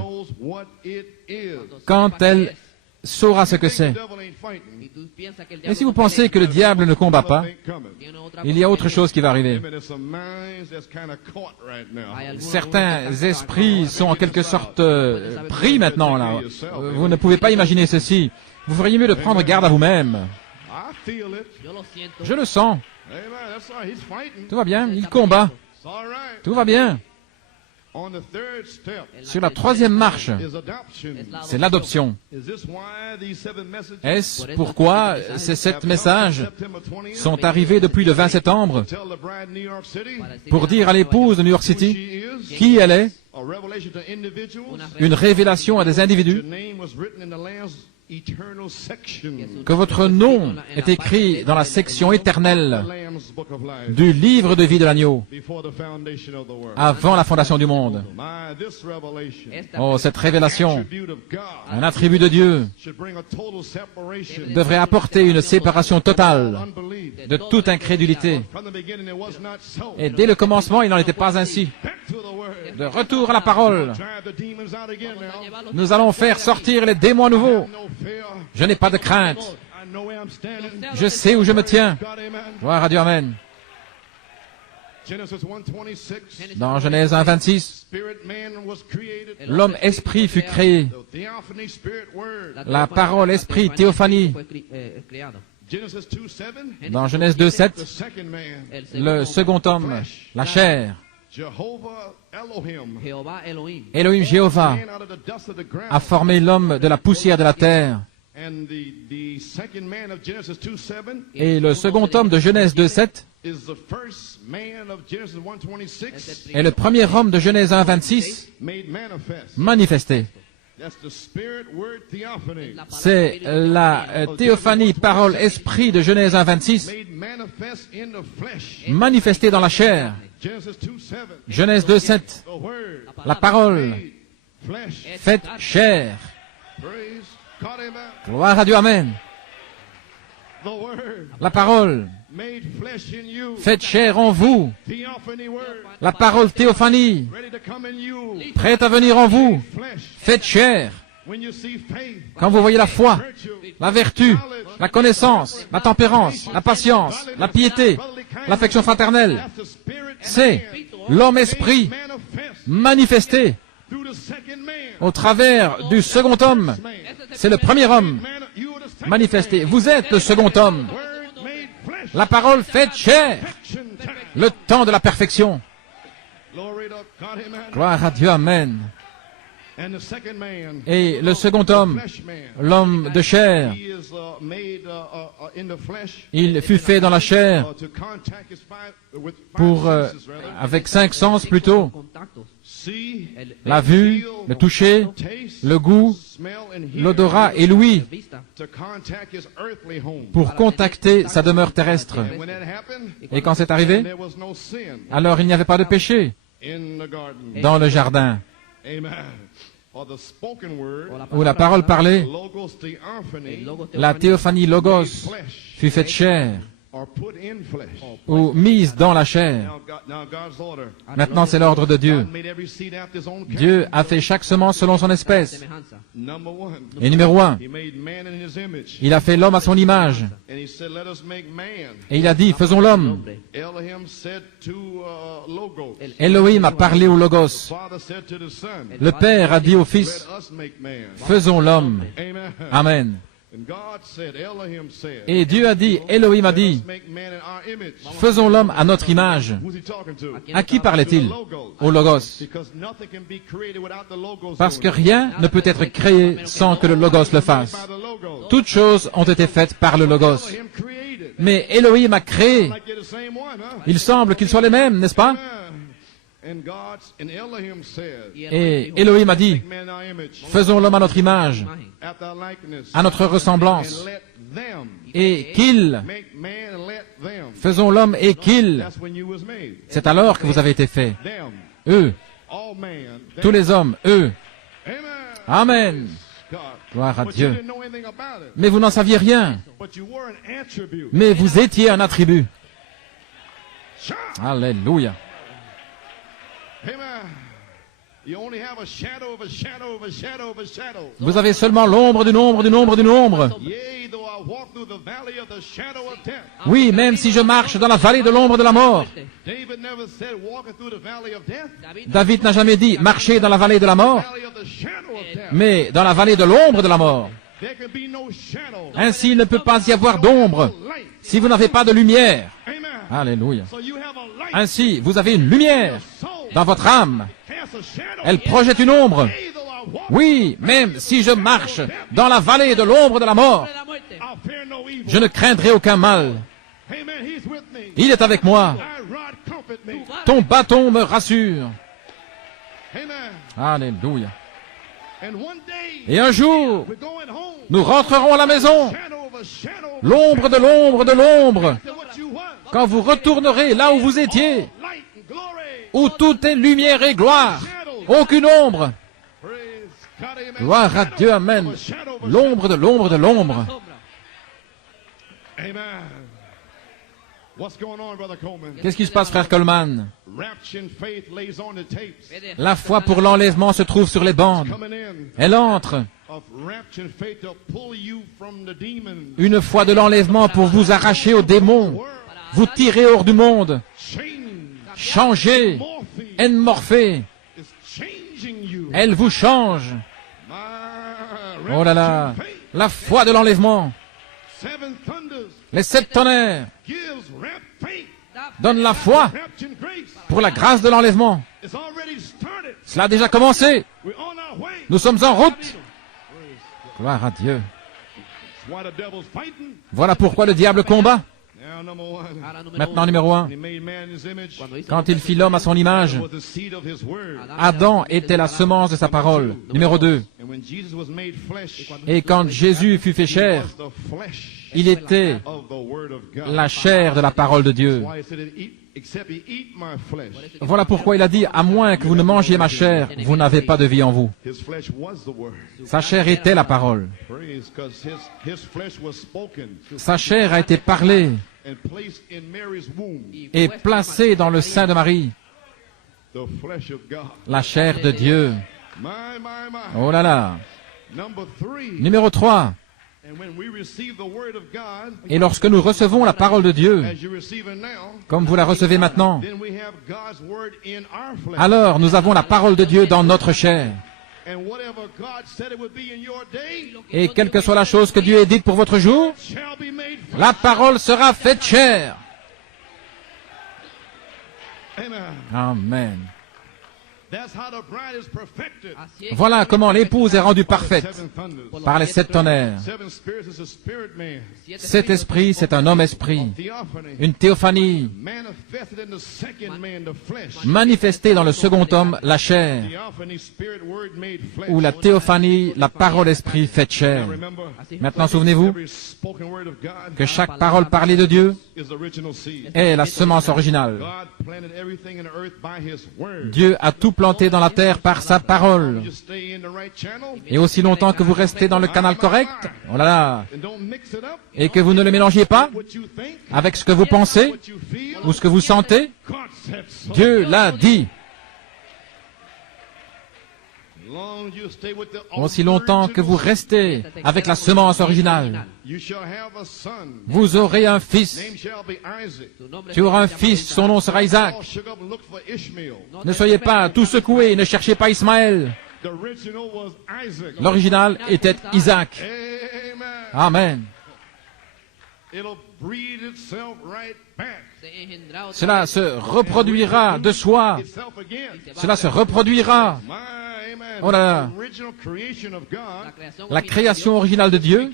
Quand elle saura ce que c'est. Et si vous pensez que le diable ne combat pas, il y a autre chose qui va arriver. Certains esprits sont en quelque sorte pris maintenant, là. Vous ne pouvez pas imaginer ceci. Vous feriez mieux de prendre garde à vous-même. Je le sens. Tout va bien, il combat. Tout va bien. Sur la 3e marche, c'est l'adoption. Est-ce pourquoi ces 7 messages sont arrivés depuis le 20 septembre pour dire à l'épouse de New York City qui elle est, une révélation à des individus, que votre nom est écrit dans la section éternelle du livre de vie de l'agneau avant la fondation du monde. Oh, cette révélation, un attribut de Dieu, devrait apporter une séparation totale de toute incrédulité. Et dès le commencement, il n'en était pas ainsi. De retour à la parole, nous allons faire sortir les démons à nouveau. Je n'ai pas de crainte. Je sais où je me tiens. Gloire à Dieu, amen. Dans Genèse 1, 26, l'homme esprit fut créé. La parole esprit, théophanie. Dans Genèse 2, 7, le second homme, la chair. Elohim, Jéhovah, a formé l'homme de la poussière de la terre. Et le second homme de Genèse 2.7 est le premier homme de Genèse 1.26 manifesté. C'est la théophanie, parole, esprit de Genèse 1.26 manifestée dans la chair. Genèse 2.7, la parole faite chair. Gloire à Dieu, amen. La parole faite chair en vous. La parole théophanie prête à venir en vous. Faite chair. Quand vous voyez la foi, la vertu, la connaissance, la tempérance, la patience, la piété, l'affection fraternelle, c'est l'homme-esprit manifesté au travers du second homme. C'est le premier homme manifesté. Vous êtes le second homme. La parole faite chair. Le temps de la perfection. Gloire à Dieu, amen. Et le second homme, l'homme de chair, il fut fait dans la chair pour, avec 5 sens plutôt, la vue, le toucher, le goût, l'odorat et l'ouïe, pour contacter sa demeure terrestre. Et quand c'est arrivé, alors il n'y avait pas de péché dans le jardin. ou la parole parlée, la théophanie logos fut faite chair, ou mise dans la chair. Maintenant, c'est l'ordre de Dieu. Dieu a fait chaque semence selon son espèce. Et numéro 1, il a fait l'homme à son image. Et il a dit, faisons l'homme. Elohim a parlé au Logos. Le Père a dit au Fils, faisons l'homme. Amen. Et Dieu a dit, Elohim a dit, faisons l'homme à notre image. À qui parlait-il? Au Logos. Parce que rien ne peut être créé sans que le Logos le fasse. Toutes choses ont été faites par le Logos. Mais Elohim a créé. Il semble qu'ils soient les mêmes, n'est-ce pas? Et Elohim a dit, faisons l'homme à notre image, à notre ressemblance, et qu'il, faisons l'homme et qu'il. C'est alors que vous avez été faits. Eux, tous les hommes, eux. Amen. Gloire à Dieu. Mais vous n'en saviez rien. Mais vous étiez un attribut. Alléluia. Vous avez seulement l'ombre d'une ombre d'une ombre d'une ombre. Oui, même si je marche dans la vallée de l'ombre de la mort. David n'a jamais dit marcher dans la vallée de la mort, mais dans la vallée de l'ombre de la mort. Ainsi, il ne peut pas y avoir d'ombre si vous n'avez pas de lumière. Alléluia. Ainsi, vous avez une lumière dans votre âme. Elle projette une ombre. Oui, même si je marche dans la vallée de l'ombre de la mort, je ne craindrai aucun mal. Il est avec moi. Ton bâton me rassure. Alléluia. Et un jour, nous rentrerons à la maison. L'ombre de l'ombre de l'ombre. Quand vous retournerez là où vous étiez, où tout est lumière et gloire, aucune ombre. Gloire à Dieu, amen. L'ombre de l'ombre de l'ombre. Qu'est-ce qui se passe, frère Coleman? La foi pour l'enlèvement se trouve sur les bandes. Elle entre. Une foi de l'enlèvement pour vous arracher aux démons, vous tirer hors du monde, changer, enmorpher. Elle vous change. Oh là là, la foi de l'enlèvement. Les 7 tonnerres donnent la foi pour la grâce de l'enlèvement. Cela a déjà commencé. Nous sommes en route. Gloire à Dieu. Voilà pourquoi le diable combat. Maintenant, numéro 1. Quand il fit l'homme à son image, Adam était la semence de sa parole. Numéro 2. Et quand Jésus fut fait chair, il était la chair de la parole de Dieu. Voilà pourquoi il a dit, à moins que vous ne mangiez ma chair, vous n'avez pas de vie en vous. Sa chair était la parole. Sa chair a été parlée et placée dans le sein de Marie. La chair de Dieu. Oh là là. Numéro 3. Et lorsque nous recevons la parole de Dieu, comme vous la recevez maintenant, alors nous avons la parole de Dieu dans notre chair. Et quelle que soit la chose que Dieu ait dite pour votre jour, la parole sera faite chair. Amen. Voilà comment l'épouse est rendue parfaite, par les 7 tonnerres. Cet esprit, c'est un homme-esprit, une théophanie, manifestée dans le second homme, la chair, ou la théophanie, la parole-esprit faite chair. Maintenant, souvenez-vous que chaque parole parlée de Dieu est la semence originale. Dieu a tout implanté dans la terre par sa parole. Et aussi longtemps que vous restez dans le canal correct, oh là là, et que vous ne le mélangez pas avec ce que vous pensez ou ce que vous sentez, Dieu l'a dit. Aussi longtemps que vous restez avec la semence originale, vous aurez un fils. Tu auras un fils, son nom sera Isaac. Ne soyez pas tout secoués, ne cherchez pas Ismaël. L'original était Isaac. Amen. Cela se reproduira de soi. Cela se reproduira. Oh là là. La création originale de Dieu,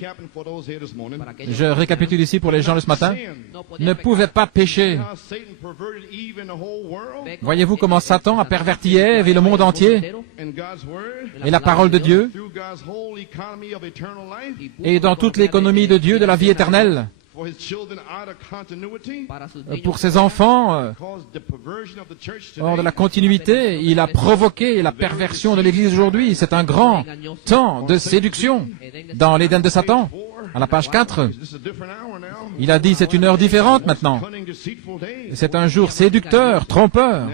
je récapitule ici pour les gens de ce matin, ne pouvait pas pécher. Voyez-vous comment Satan a perverti Ève et le monde entier et la parole de Dieu et dans toute l'économie de Dieu de la vie éternelle. Pour ses enfants, hors de la continuité, il a provoqué la perversion de l'Église aujourd'hui. C'est un grand temps de séduction. Dans l'Éden de Satan, à la page 4, il a dit c'est une heure différente maintenant. C'est un jour séducteur, trompeur.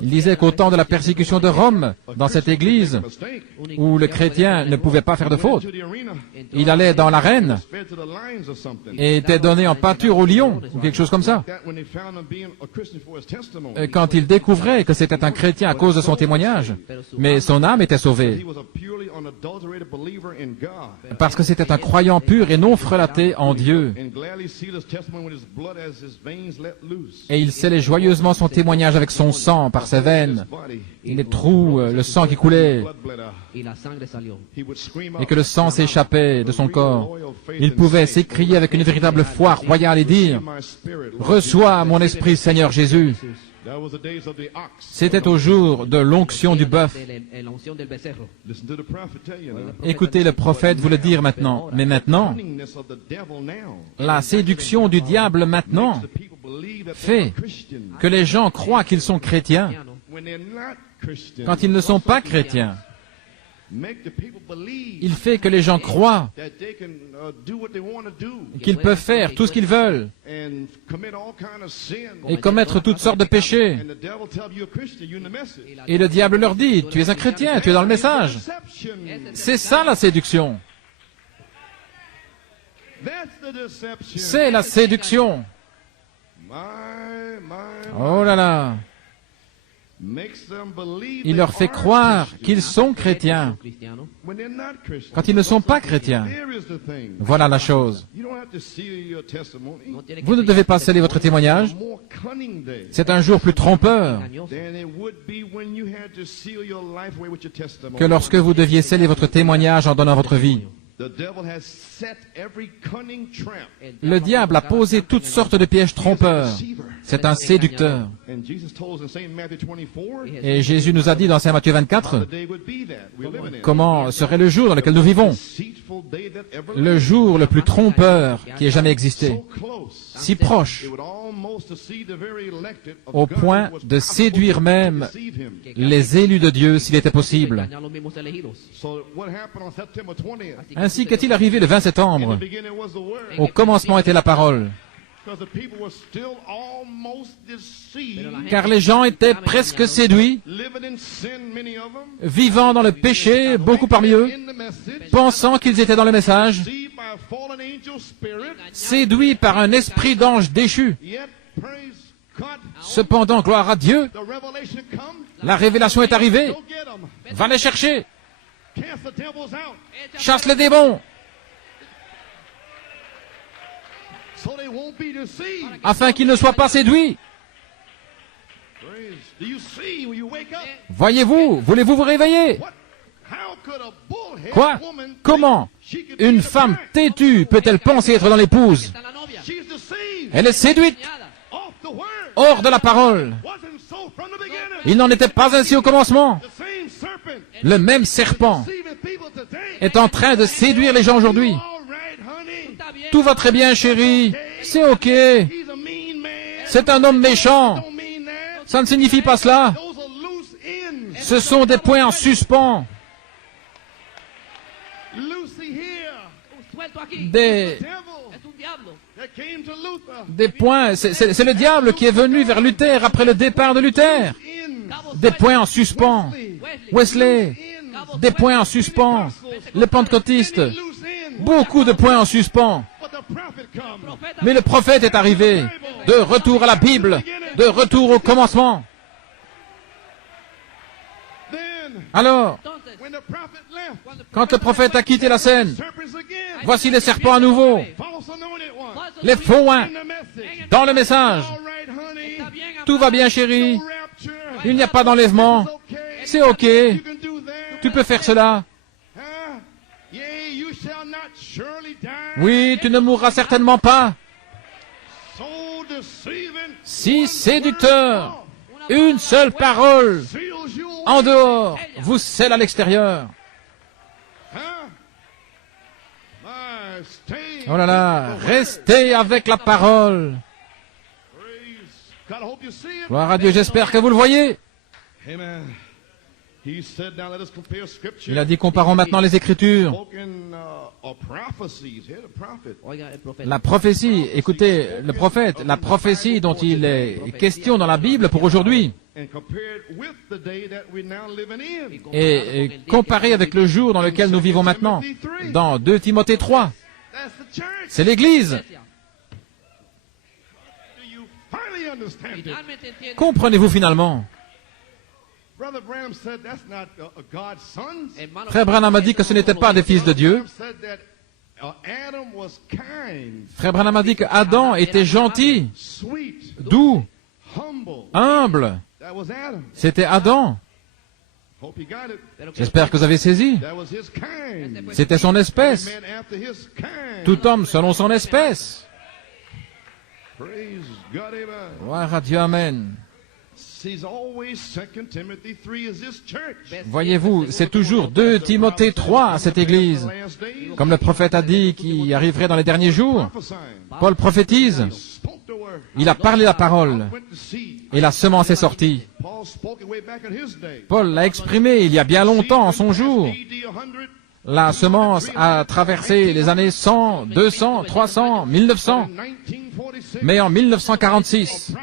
Il disait qu'au temps de la persécution de Rome, dans cette église, où le chrétien ne pouvait pas faire de faute, il allait dans l'arène et était donné en pâture au lion, ou quelque chose comme ça. Et quand il découvrait que c'était un chrétien à cause de son témoignage, mais son âme était sauvée, parce que c'était un croyant pur et non frelaté en Dieu. Et il scellait joyeusement son témoignage avec son sang par ses veines, les trous, le sang qui coulait, et que le sang s'échappait de son corps. Il pouvait s'écrier avec une véritable foi royale et dire « Reçois mon esprit, Seigneur Jésus ». C'était au jour de l'onction du bœuf. Écoutez le prophète vous le dire maintenant. Mais maintenant, la séduction du diable maintenant fait que les gens croient qu'ils sont chrétiens quand ils ne sont pas chrétiens. Il fait que les gens croient qu'ils peuvent faire tout ce qu'ils veulent et commettre toutes sortes de péchés. Et le diable leur dit, tu es un chrétien, tu es dans le message. C'est ça la séduction. C'est la séduction. Oh là là. Il leur fait croire qu'ils sont chrétiens quand ils ne sont pas chrétiens. Voilà la chose. Vous ne devez pas sceller votre témoignage. C'est un jour plus trompeur que lorsque vous deviez sceller votre témoignage en donnant votre vie. Le diable a posé toutes sortes de pièges trompeurs. C'est un séducteur. Et Jésus nous a dit dans Saint Matthieu 24 comment serait le jour dans lequel nous vivons. Le jour le plus trompeur qui ait jamais existé. Si proche, au point de séduire même les élus de Dieu s'il était possible. Ainsi qu'est-il arrivé le 20 septembre? Au commencement était la parole. Car les gens étaient presque séduits, vivant dans le péché, beaucoup parmi eux, pensant qu'ils étaient dans le message, séduits par un esprit d'ange déchu. Cependant, gloire à Dieu, la révélation est arrivée. Va les chercher. Chasse les démons. Afin qu'ils ne soient pas séduits. Voyez-vous, voulez-vous vous réveiller? Quoi? Comment une femme têtue peut-elle penser être dans l'épouse? Elle est séduite hors de la parole. Il n'en était pas ainsi au commencement. Le même serpent est en train de séduire les gens aujourd'hui. Tout va très bien, chérie. C'est ok. C'est un homme méchant. Ça ne signifie pas cela. Ce sont des points en suspens. Des points, c'est le diable qui est venu vers Luther après le départ de Luther. Des points en suspens. Wesley, des points en suspens. Les pentecôtistes, beaucoup de points en suspens. Mais le prophète est arrivé, de retour à la Bible, de retour au commencement. Alors, quand le prophète a quitté la scène, voici les serpents à nouveau, les faux oins, dans le message. Tout va bien, chérie. Il n'y a pas d'enlèvement. C'est ok. Tu peux faire cela. Oui, tu ne mourras certainement pas. Si séducteur, une seule parole en dehors vous scelle à l'extérieur. Oh là là, restez avec la parole. Gloire à Dieu, j'espère que vous le voyez. Il a dit, comparons maintenant les Écritures. La prophétie, écoutez, le prophète, la prophétie dont il est question dans la Bible pour aujourd'hui. Et comparé avec le jour dans lequel nous vivons maintenant, dans 2 Timothée 3, c'est l'Église. Comprenez-vous finalement? Frère Branham a dit que ce n'était pas des fils de Dieu. Frère Branham a dit qu'Adam était gentil, doux, humble. C'était Adam. J'espère que vous avez saisi. C'était son espèce. Tout homme selon son espèce. Gloire à Dieu, amen. Voyez-vous, c'est toujours 2 Timothée 3 à cette église. Comme le prophète a dit qu'il arriverait dans les derniers jours, Paul prophétise. Il a parlé la parole et la semence est sortie. Paul l'a exprimé il y a bien longtemps en son jour. La semence a traversé les années 100, 200, 300, 1900. Mais en 1946,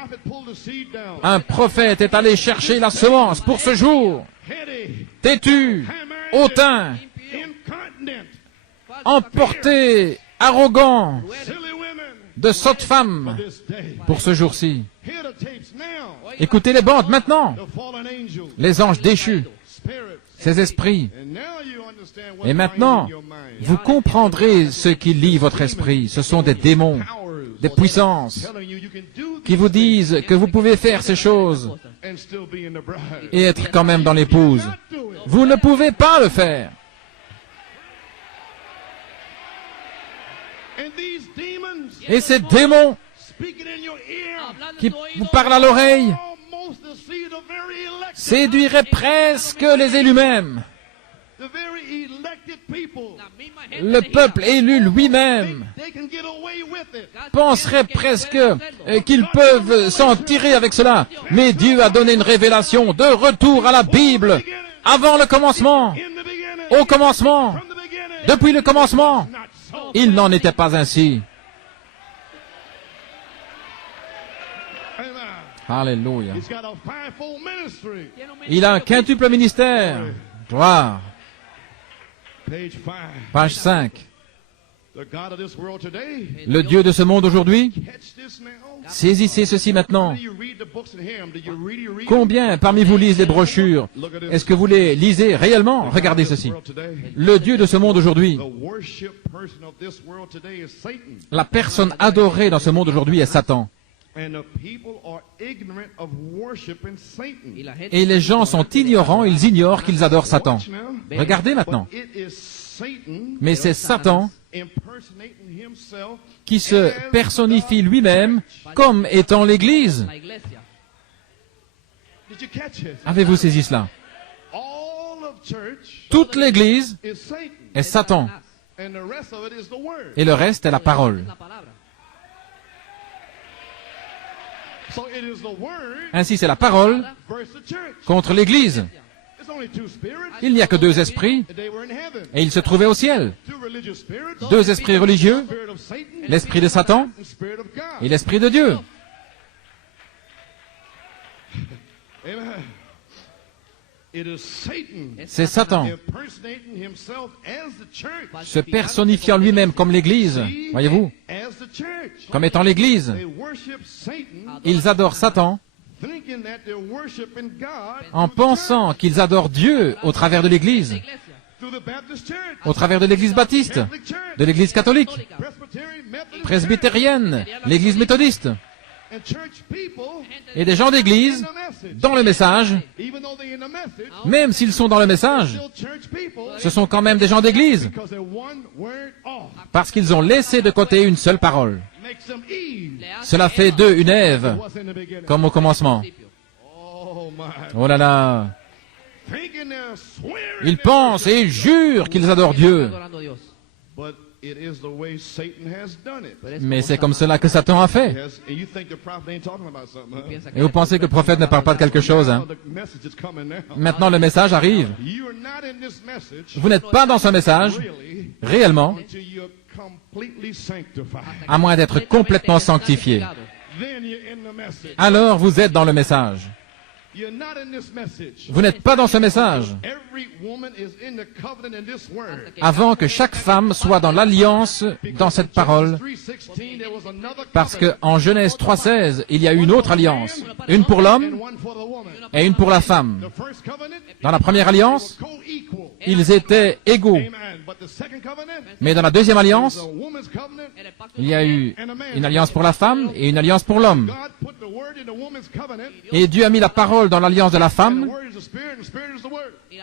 un prophète est allé chercher la semence pour ce jour. Têtu, hautain, emporté, arrogant, de sottes femmes pour ce jour-ci. Écoutez les bandes maintenant. Les anges déchus, ces esprits. Et maintenant, vous comprendrez ce qui lie votre esprit. Ce sont des démons, des puissances qui vous disent que vous pouvez faire ces choses et être quand même dans l'épouse. Vous ne pouvez pas le faire. Et ces démons qui vous parlent à l'oreille séduiraient presque les élus mêmes. Le peuple élu lui-même penserait presque qu'ils peuvent s'en tirer avec cela. Mais Dieu a donné une révélation de retour à la Bible avant le commencement, au commencement, depuis le commencement. Il n'en était pas ainsi. Alléluia. Il a un quintuple ministère. Gloire. Page 5. Le Dieu de ce monde aujourd'hui, saisissez ceci maintenant. Combien parmi vous lisent les brochures? Est-ce que vous les lisez réellement? Regardez ceci. Le Dieu de ce monde aujourd'hui, la personne adorée dans ce monde aujourd'hui est Satan. Et les gens sont ignorants, ils ignorent qu'ils adorent Satan. Regardez maintenant. Mais c'est Satan qui se personnifie lui-même comme étant l'Église. Avez-vous saisi cela? Toute l'Église est Satan. Et le reste est la parole. Ainsi, c'est la parole contre l'Église. Il n'y a que deux esprits, et ils se trouvaient au ciel. Deux esprits religieux, l'esprit de Satan et l'esprit de Dieu. C'est Satan se personnifiant lui-même comme l'Église, voyez-vous, comme étant l'Église. Ils adorent Satan en pensant qu'ils adorent Dieu au travers de l'Église, au travers de l'Église baptiste, de l'Église catholique, presbytérienne, l'Église méthodiste, et des gens d'Église dans le message, même s'ils sont dans le message, ce sont quand même des gens d'Église, parce qu'ils ont laissé de côté une seule parole. Cela fait d'eux une Ève, comme au commencement. Oh là là! Ils pensent et jurent qu'ils adorent Dieu. Mais c'est comme cela que Satan a fait. Et vous pensez que le prophète ne parle pas de quelque chose, hein? Maintenant le message arrive. Vous n'êtes pas dans ce message, réellement, à moins d'être complètement sanctifié. Alors vous êtes dans le message. Vous n'êtes pas dans ce message. Avant que chaque femme soit dans l'alliance dans cette parole, parce qu'en Genèse 3,16, il y a une autre alliance, une pour l'homme et une pour la femme. Dans la première alliance, ils étaient égaux. Mais dans la deuxième alliance, il y a eu une alliance pour la femme et une alliance pour l'homme. Et Dieu a mis la parole dans l'alliance de la femme,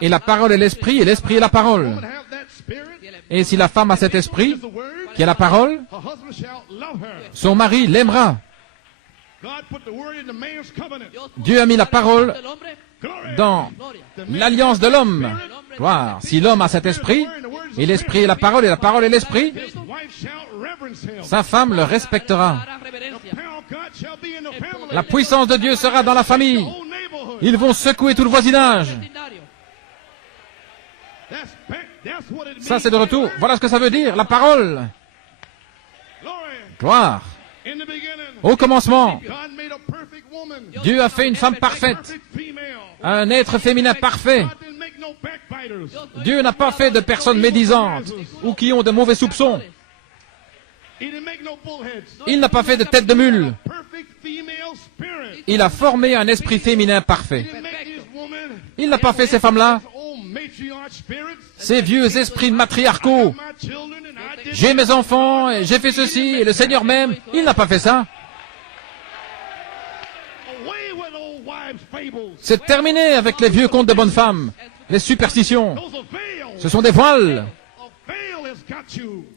et la parole est l'esprit, et l'esprit est la parole. Et si la femme a cet esprit, qui est la parole, son mari l'aimera. Dieu a mis la parole dans l'alliance de l'homme. Gloire. Si l'homme a cet esprit, et l'esprit est la parole est l'esprit, sa femme le respectera. La puissance de Dieu sera dans la famille. Ils vont secouer tout le voisinage. Ça, c'est de retour. Voilà ce que ça veut dire, la parole. Gloire. Au commencement, Dieu a fait une femme parfaite, un être féminin parfait. Dieu n'a pas fait de personnes médisantes ou qui ont de mauvais soupçons. Il n'a pas fait de tête de mule. Il a formé un esprit féminin parfait. Il n'a pas fait ces femmes-là, ces vieux esprits matriarcaux. J'ai mes enfants, et j'ai fait ceci, et le Seigneur m'aime. Il n'a pas fait ça. C'est terminé avec les vieux contes de bonnes femmes, les superstitions. Ce sont des voiles.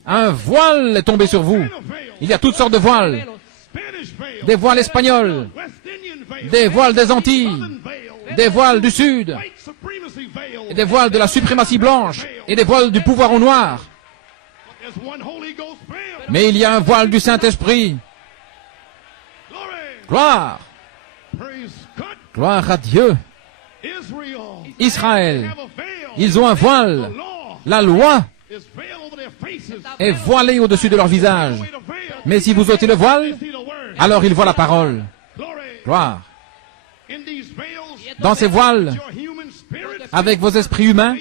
Un voile est tombé sur vous. Il y a toutes sortes de voiles. Des voiles espagnols, des voiles des Antilles, des voiles du Sud, et des voiles de la suprématie blanche, et des voiles du pouvoir au noir. Mais il y a un voile du Saint-Esprit. Gloire! Gloire à Dieu! Israël, ils ont un voile. La loi est voilée au-dessus de leur visage. Mais si vous ôtez le voile, alors ils voient la parole. Gloire. Dans ces voiles, avec vos esprits humains,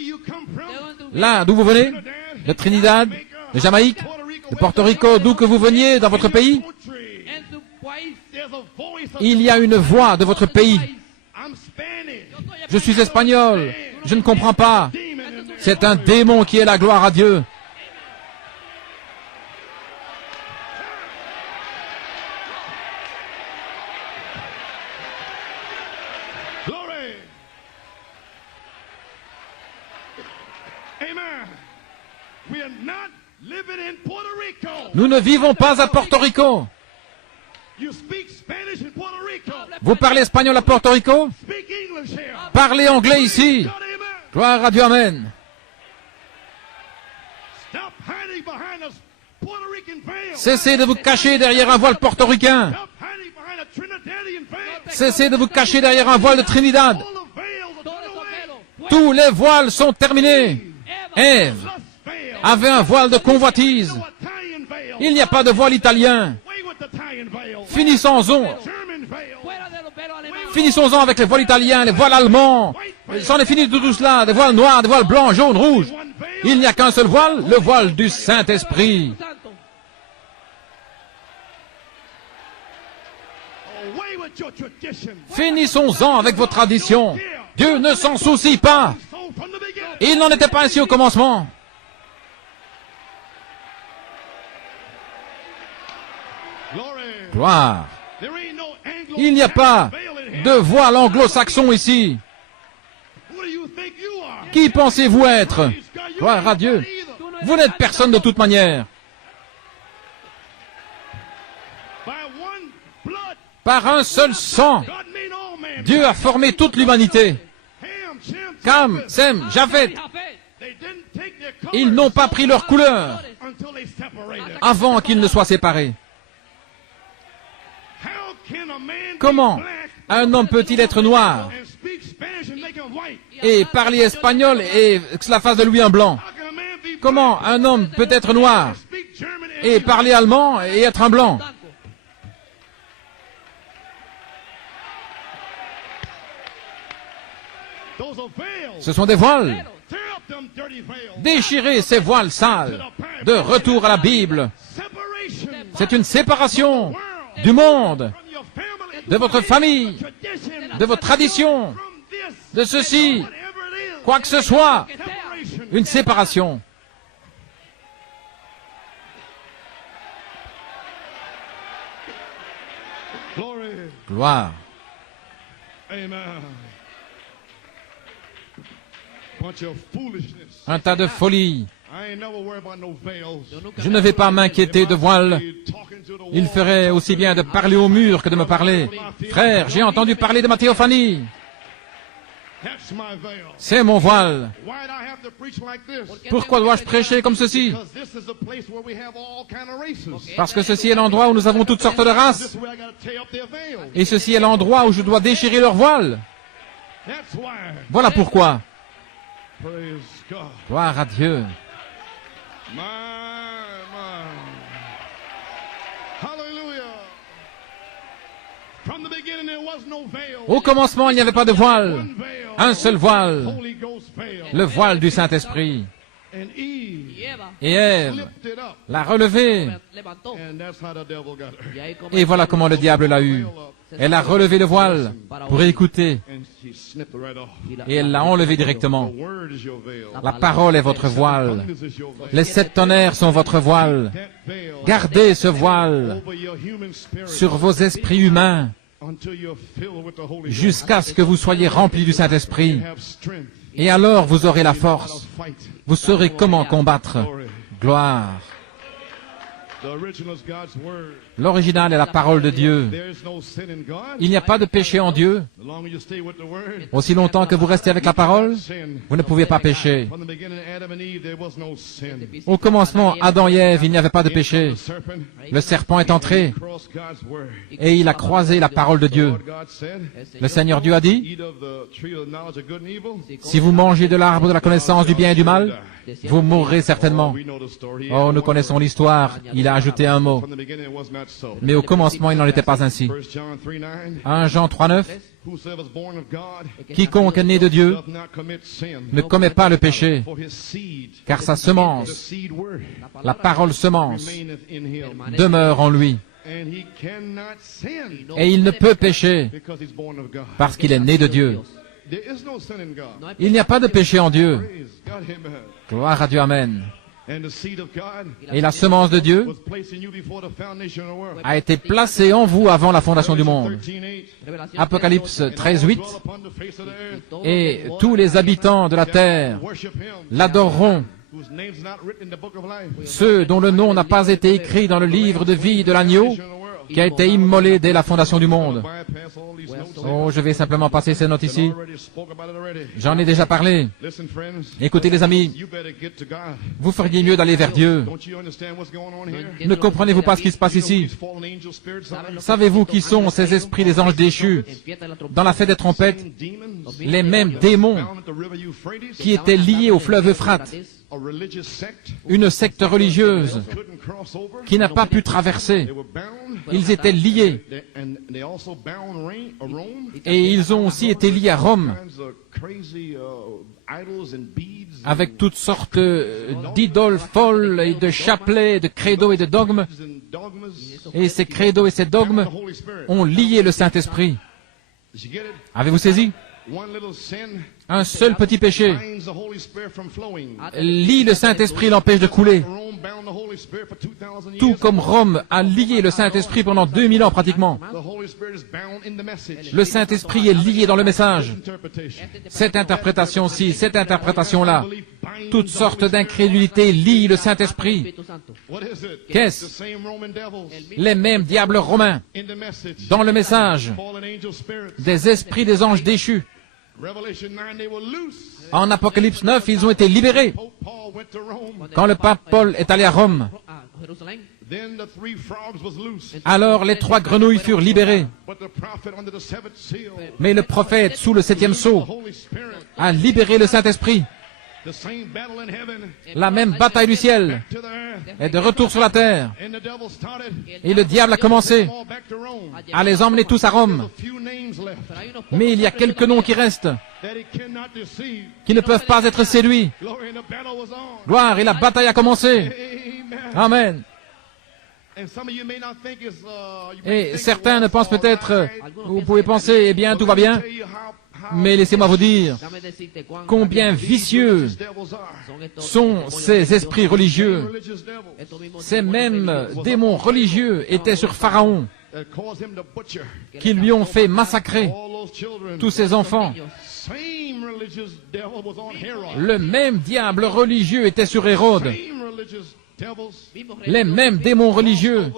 là d'où vous venez, de Trinidad, de Jamaïque, de Porto Rico, d'où que vous veniez dans votre pays, il y a une voix de votre pays. Je suis espagnol, je ne comprends pas. C'est un démon qui est la gloire à Dieu. Nous ne vivons pas à Porto Rico. Vous parlez espagnol à Porto Rico? Parlez anglais ici. Gloire à Dieu, amen. Cessez de vous cacher derrière un voile portoricain. Cessez de vous cacher derrière un voile de Trinidad. Tous les voiles sont terminés. Ève avait un voile de convoitise. Il n'y a pas de voile italien. Finissons-en avec les voiles italiens, les voiles allemands. C'en est fini de tout cela. Des voiles noirs, des voiles blancs, jaunes, rouges. Il n'y a qu'un seul voile, le voile du Saint-Esprit. Finissons-en avec vos traditions. Dieu ne s'en soucie pas. Il n'en était pas ainsi au commencement. Gloire. Il n'y a pas de voile anglo-saxon ici. Qui pensez-vous être? Gloire à Dieu. Vous n'êtes personne de toute manière. Par un seul sang, Dieu a formé toute l'humanité. Cam, Sem, Japhet. Ils n'ont pas pris leur couleur avant qu'ils ne soient séparés. Comment un homme peut-il être noir et parler espagnol et que cela fasse de lui un blanc? Comment un homme peut être noir et parler allemand et être un blanc? Ce sont des voiles. Déchirez ces voiles sales. De retour à la Bible. C'est une séparation du monde, de votre famille, de vos traditions, de ceci, quoi que ce soit. Une séparation. Gloire. Un tas de folie. Je ne vais pas m'inquiéter de voiles. Il ferait aussi bien de parler au mur que de me parler. Frère, j'ai entendu parler de ma théophanie. C'est mon voile. Pourquoi dois-je prêcher comme ceci? Parce que ceci est l'endroit où nous avons toutes sortes de races. Et ceci est l'endroit où je dois déchirer leur voile. Voilà pourquoi. Gloire à Dieu. Au commencement, il n'y avait pas de voile. Un seul voile. Le voile du Saint-Esprit. Et Ève l'a relevé. Et voilà comment le diable l'a eu. Elle a relevé le voile pour écouter. Et elle l'a enlevé directement. La parole est votre voile. Les 7 tonnerres sont votre voile. Gardez ce voile sur vos esprits humains jusqu'à ce que vous soyez remplis du Saint-Esprit. Et alors vous aurez la force. Vous saurez comment combattre. Gloire. L'original est la parole de Dieu. Il n'y a pas de péché en Dieu. Aussi longtemps que vous restez avec la parole, vous ne pouvez pas pécher. Au commencement, Adam et Ève, il n'y avait pas de péché. Le serpent est entré et il a croisé la parole de Dieu. Le Seigneur Dieu a dit, si vous mangez de l'arbre de la connaissance du bien et du mal, vous mourrez certainement. Oh, nous connaissons l'histoire. Il a ajouté un mot. Mais au commencement, il n'en était pas ainsi. 1 Jean 3,9. Quiconque est né de Dieu ne commet pas le péché, car sa semence, la parole semence, demeure en lui. Et il ne peut pécher parce qu'il est né de Dieu. Il n'y a pas de péché en Dieu. Gloire à Dieu, Amen. Et la semence de Dieu a été placée en vous avant la fondation du monde. Apocalypse 13:8. Et tous les habitants de la terre l'adoreront. Ceux dont le nom n'a pas été écrit dans le livre de vie de l'agneau qui a été immolé dès la fondation du monde. Oh, je vais simplement passer ces notes ici. J'en ai déjà parlé. Écoutez les amis, vous feriez mieux d'aller vers Dieu. Ne comprenez-vous pas ce qui se passe ici? Savez-vous qui sont ces esprits des anges déchus? Dans la fête des trompettes, les mêmes démons qui étaient liés au fleuve Euphrate, une secte religieuse qui n'a pas pu traverser. Ils étaient liés. Et ils ont aussi été liés à Rome, avec toutes sortes d'idoles folles et de chapelets, de credos et de dogmes. Et ces credos et ces dogmes ont lié le Saint-Esprit. Avez-vous saisi? Un seul petit péché lie le Saint-Esprit et l'empêche de couler. Tout comme Rome a lié le Saint-Esprit pendant 2000 ans pratiquement. Le Saint-Esprit est lié dans le message. Cette interprétation-ci, cette interprétation-là, toutes sortes d'incrédulité lient le Saint-Esprit. Qu'est-ce? Les mêmes diables romains dans le message des esprits des anges déchus. En Apocalypse 9, ils ont été libérés. Quand le pape Paul est allé à Rome, alors les 3 grenouilles furent libérées. Mais le prophète, sous le 7e sceau, a libéré le Saint-Esprit. La même bataille du ciel est de retour sur la terre. Et le diable a commencé à les emmener tous à Rome. Mais il y a quelques noms qui restent, qui ne peuvent pas être séduits. Gloire, et la bataille a commencé. Amen. Et certains ne pensent peut-être, vous pouvez penser, eh bien, tout va bien. Mais laissez-moi vous dire combien vicieux sont ces esprits religieux. Ces mêmes démons religieux étaient sur Pharaon, qui lui ont fait massacrer tous ses enfants. Le même diable religieux était sur Hérode. Les mêmes démons religieux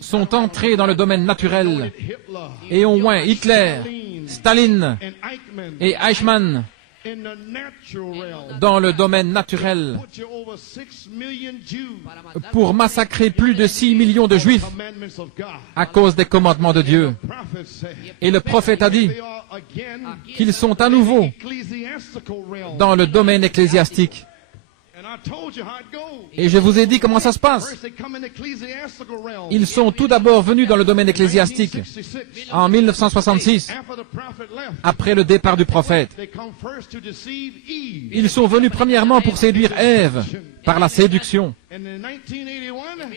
sont entrés dans le domaine naturel et ont oint Hitler, Staline et Eichmann dans le domaine naturel pour massacrer plus de 6 millions de Juifs à cause des commandements de Dieu. Et le prophète a dit qu'ils sont à nouveau dans le domaine ecclésiastique. Et je vous ai dit comment ça se passe. Ils sont tout d'abord venus dans le domaine ecclésiastique en 1966, après le départ du prophète. Ils sont venus premièrement pour séduire Ève par la séduction.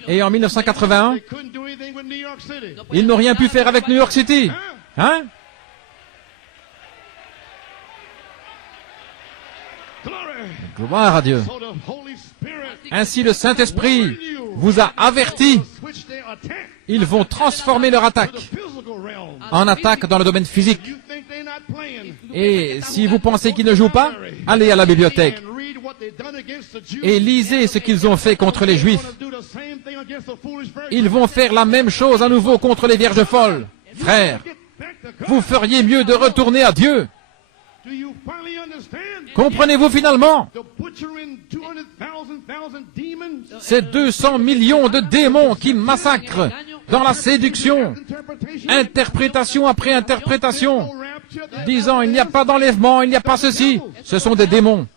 Et en 1981, ils n'ont rien pu faire avec New York City. Hein? Gloire à Dieu. Ainsi le Saint-Esprit vous a averti. Ils vont transformer leur attaque en attaque dans le domaine physique. Et si vous pensez qu'ils ne jouent pas, allez à la bibliothèque et lisez ce qu'ils ont fait contre les Juifs. Ils vont faire la même chose à nouveau contre les vierges folles. Frères, vous feriez mieux de retourner à Dieu. Comprenez-vous finalement? Ces 200 millions de démons qui massacrent dans la séduction, interprétation après interprétation, disant il n'y a pas d'enlèvement, il n'y a pas ceci, ce sont des démons.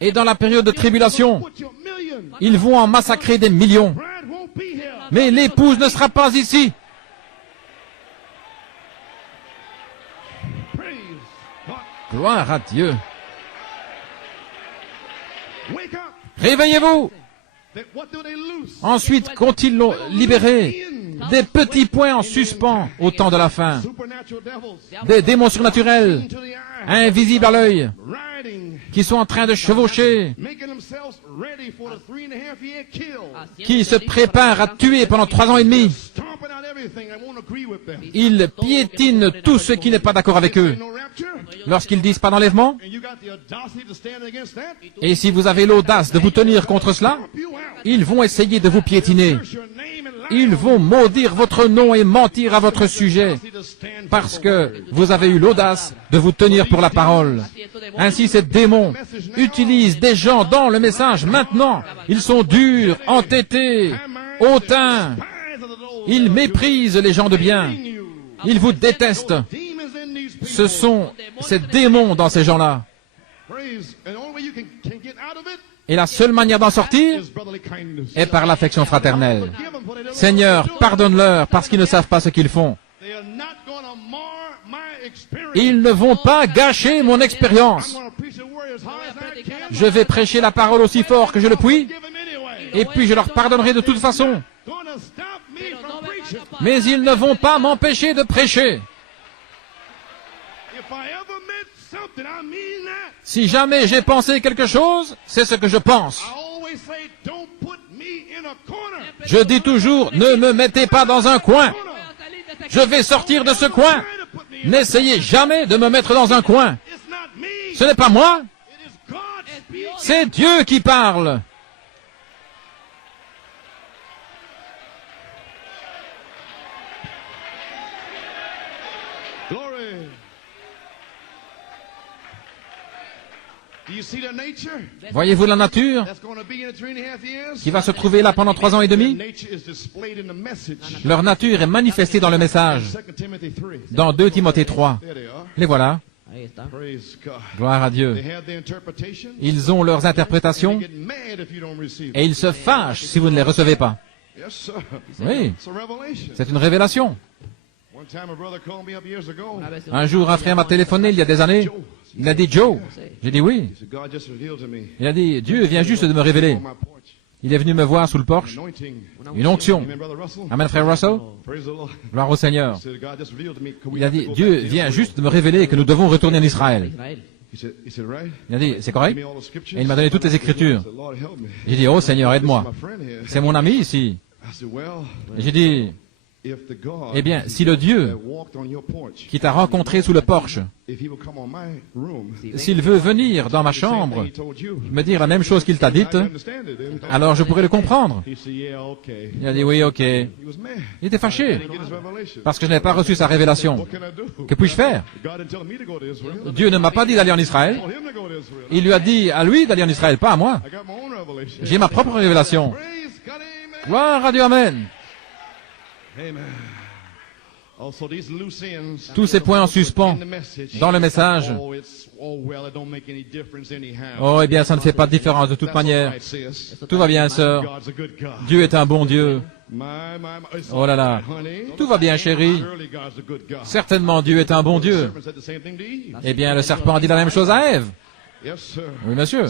Et dans la période de tribulation, ils vont en massacrer des millions. Mais l'épouse ne sera pas ici. Gloire à Dieu. Réveillez-vous. Ensuite, qu'ont-ils libéré? Des petits points en suspens au temps de la fin. Des démons surnaturels, invisibles à l'œil, qui sont en train de chevaucher, qui se préparent à tuer pendant 3 ans et demi. Ils piétinent tout ce qui n'est pas d'accord avec eux. Lorsqu'ils disent pas d'enlèvement, et si vous avez l'audace de vous tenir contre cela, ils vont essayer de vous piétiner. Ils vont maudire votre nom et mentir à votre sujet, parce que vous avez eu l'audace de vous tenir pour la parole. Ainsi, ces démons utilisent des gens dans le message maintenant. Ils sont durs, entêtés, hautains. Ils méprisent les gens de bien. Ils vous détestent. Ce sont ces démons dans ces gens-là. Et la seule manière d'en sortir est par l'affection fraternelle. Seigneur, pardonne-leur parce qu'ils ne savent pas ce qu'ils font. Ils ne vont pas gâcher mon expérience. Je vais prêcher la parole aussi fort que je le puis, et puis je leur pardonnerai de toute façon. Mais ils ne vont pas m'empêcher de prêcher. Si jamais j'ai pensé quelque chose, c'est ce que je pense. Je dis toujours, ne me mettez pas dans un coin. Je vais sortir de ce coin. N'essayez jamais de me mettre dans un coin. Ce n'est pas moi. C'est Dieu qui parle. Voyez-vous la nature qui va se trouver là pendant 3 ans et demi? Leur nature est manifestée dans le message, dans 2 Timothée 3. Les voilà. Gloire à Dieu. Ils ont leurs interprétations et ils se fâchent si vous ne les recevez pas. Oui, c'est une révélation. Un jour, un frère m'a téléphoné il y a des années. Il a dit, Joe. J'ai dit oui. Il a dit, Dieu vient juste de me révéler. Il est venu me voir sous le porche. Une onction. Amen, frère Russell. Gloire au Seigneur. Il a dit, Dieu vient juste de me révéler que nous devons retourner en Israël. Il a dit, c'est correct? Et il m'a donné toutes les Écritures. J'ai dit, oh Seigneur, aide-moi. C'est mon ami ici. Et j'ai dit, eh bien, si le Dieu qui t'a rencontré sous le porche, s'il veut venir dans ma chambre, me dire la même chose qu'il t'a dite, alors je pourrais le comprendre. Il a dit oui, ok. Il était fâché, parce que je n'avais pas reçu sa révélation. Que puis-je faire? Dieu ne m'a pas dit d'aller en Israël. Il lui a dit à lui d'aller en Israël, pas à moi. J'ai ma propre révélation. Gloire à Dieu, amen. Tous ces points en suspens dans le message. Oh, eh bien, ça ne fait pas de différence de toute manière. Tout va bien, sœur. Dieu est un bon Dieu. Oh là là. Tout va bien, chérie. Certainement, Dieu est un bon Dieu. Eh bien, le serpent a dit la même chose à Ève. Oui, monsieur.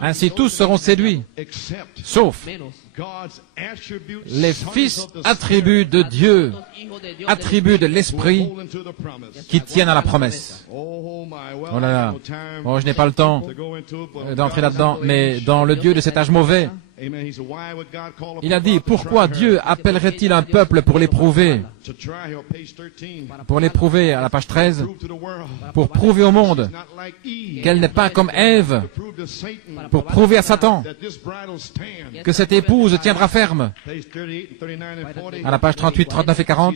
Ainsi, tous seront séduits, sauf les fils attributs de Dieu, attributs de l'Esprit, qui tiennent à la promesse. Oh là là. Oh, je n'ai pas le temps d'entrer là-dedans, mais dans le Dieu de cet âge mauvais, il a dit, pourquoi Dieu appellerait-il un peuple pour l'éprouver? Pour l'éprouver à la page 13, pour prouver au monde qu'elle n'est pas comme Ève, pour prouver à Satan que cette épouse tiendra ferme. À la page 38, 39 et 40,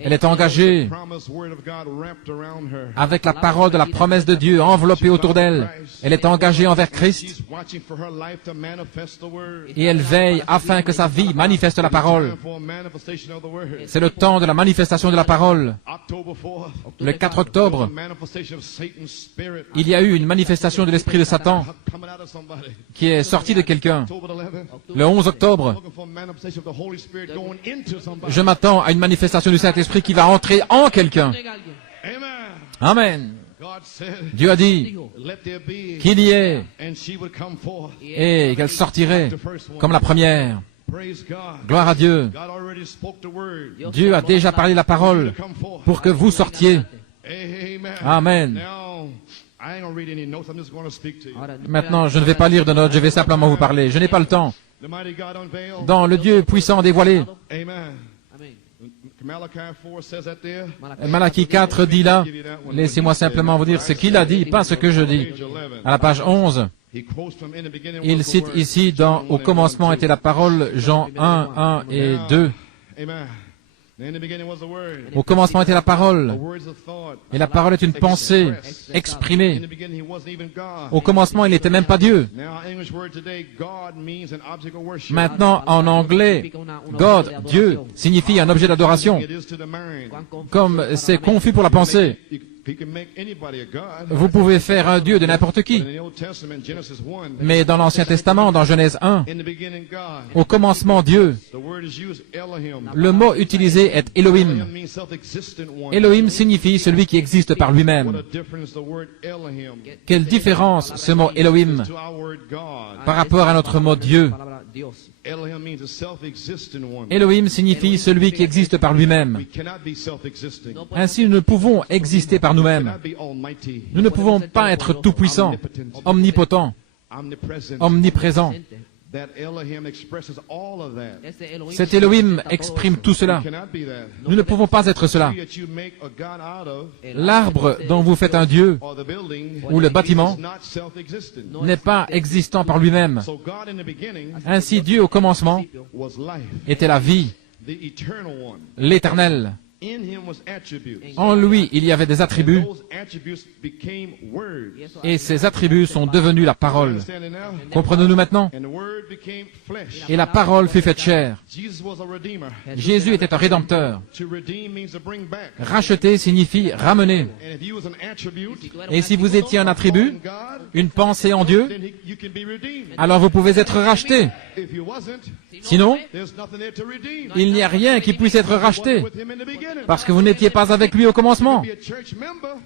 elle est engagée avec la parole de la promesse de Dieu enveloppée autour d'elle. Elle est engagée envers Christ et elle veille afin que sa vie manifeste la parole. C'est le temps de la manifestation de la parole. Le 4 octobre, il y a eu une manifestation de l'esprit de Satan qui est sorti de quelqu'un. Le 11 octobre, je m'attends à une manifestation du Saint-Esprit qui va entrer en quelqu'un. Amen. Dieu a dit qu'il y ait et qu'elle sortirait comme la première. Gloire à Dieu. Dieu a déjà parlé la parole pour que vous sortiez. Amen. Maintenant, je ne vais pas lire de notes, je vais simplement vous parler. Je n'ai pas le temps. Dans le Dieu puissant dévoilé, Malachie 4 dit là, laissez-moi simplement vous dire ce qu'il a dit, pas ce que je dis. À la page 11, Il cite ici dans « Au commencement était la parole » Jean 1, 1 et 2. Au commencement était la parole, et la parole est une pensée exprimée. Au commencement, il n'était même pas Dieu. Maintenant, en anglais, God, Dieu, signifie un objet d'adoration. Comme c'est confus pour la pensée, vous pouvez faire un Dieu de n'importe qui. Mais dans l'Ancien Testament, dans Genèse 1, au commencement Dieu, le mot utilisé est Elohim. Elohim signifie celui qui existe par lui-même. Quelle différence ce mot Elohim par rapport à notre mot Dieu. Elohim signifie celui qui existe par lui-même. Ainsi, nous ne pouvons exister par nous-mêmes. Nous ne pouvons pas être tout-puissants, omnipotents, omniprésents. Cet Elohim exprime tout cela. Nous ne pouvons pas être cela. L'arbre dont vous faites un Dieu, ou le bâtiment, n'est pas existant par lui-même. Ainsi, Dieu au commencement était la vie, l'Éternel. En lui, il y avait des attributs, et ces attributs sont devenus la parole. Comprenons-nous maintenant? Et la parole fut faite chair. Jésus était un rédempteur. Racheter signifie ramener. Et si vous étiez un attribut, une pensée en Dieu, alors vous pouvez être racheté. Sinon, il n'y a rien qui puisse être racheté, parce que vous n'étiez pas avec lui au commencement.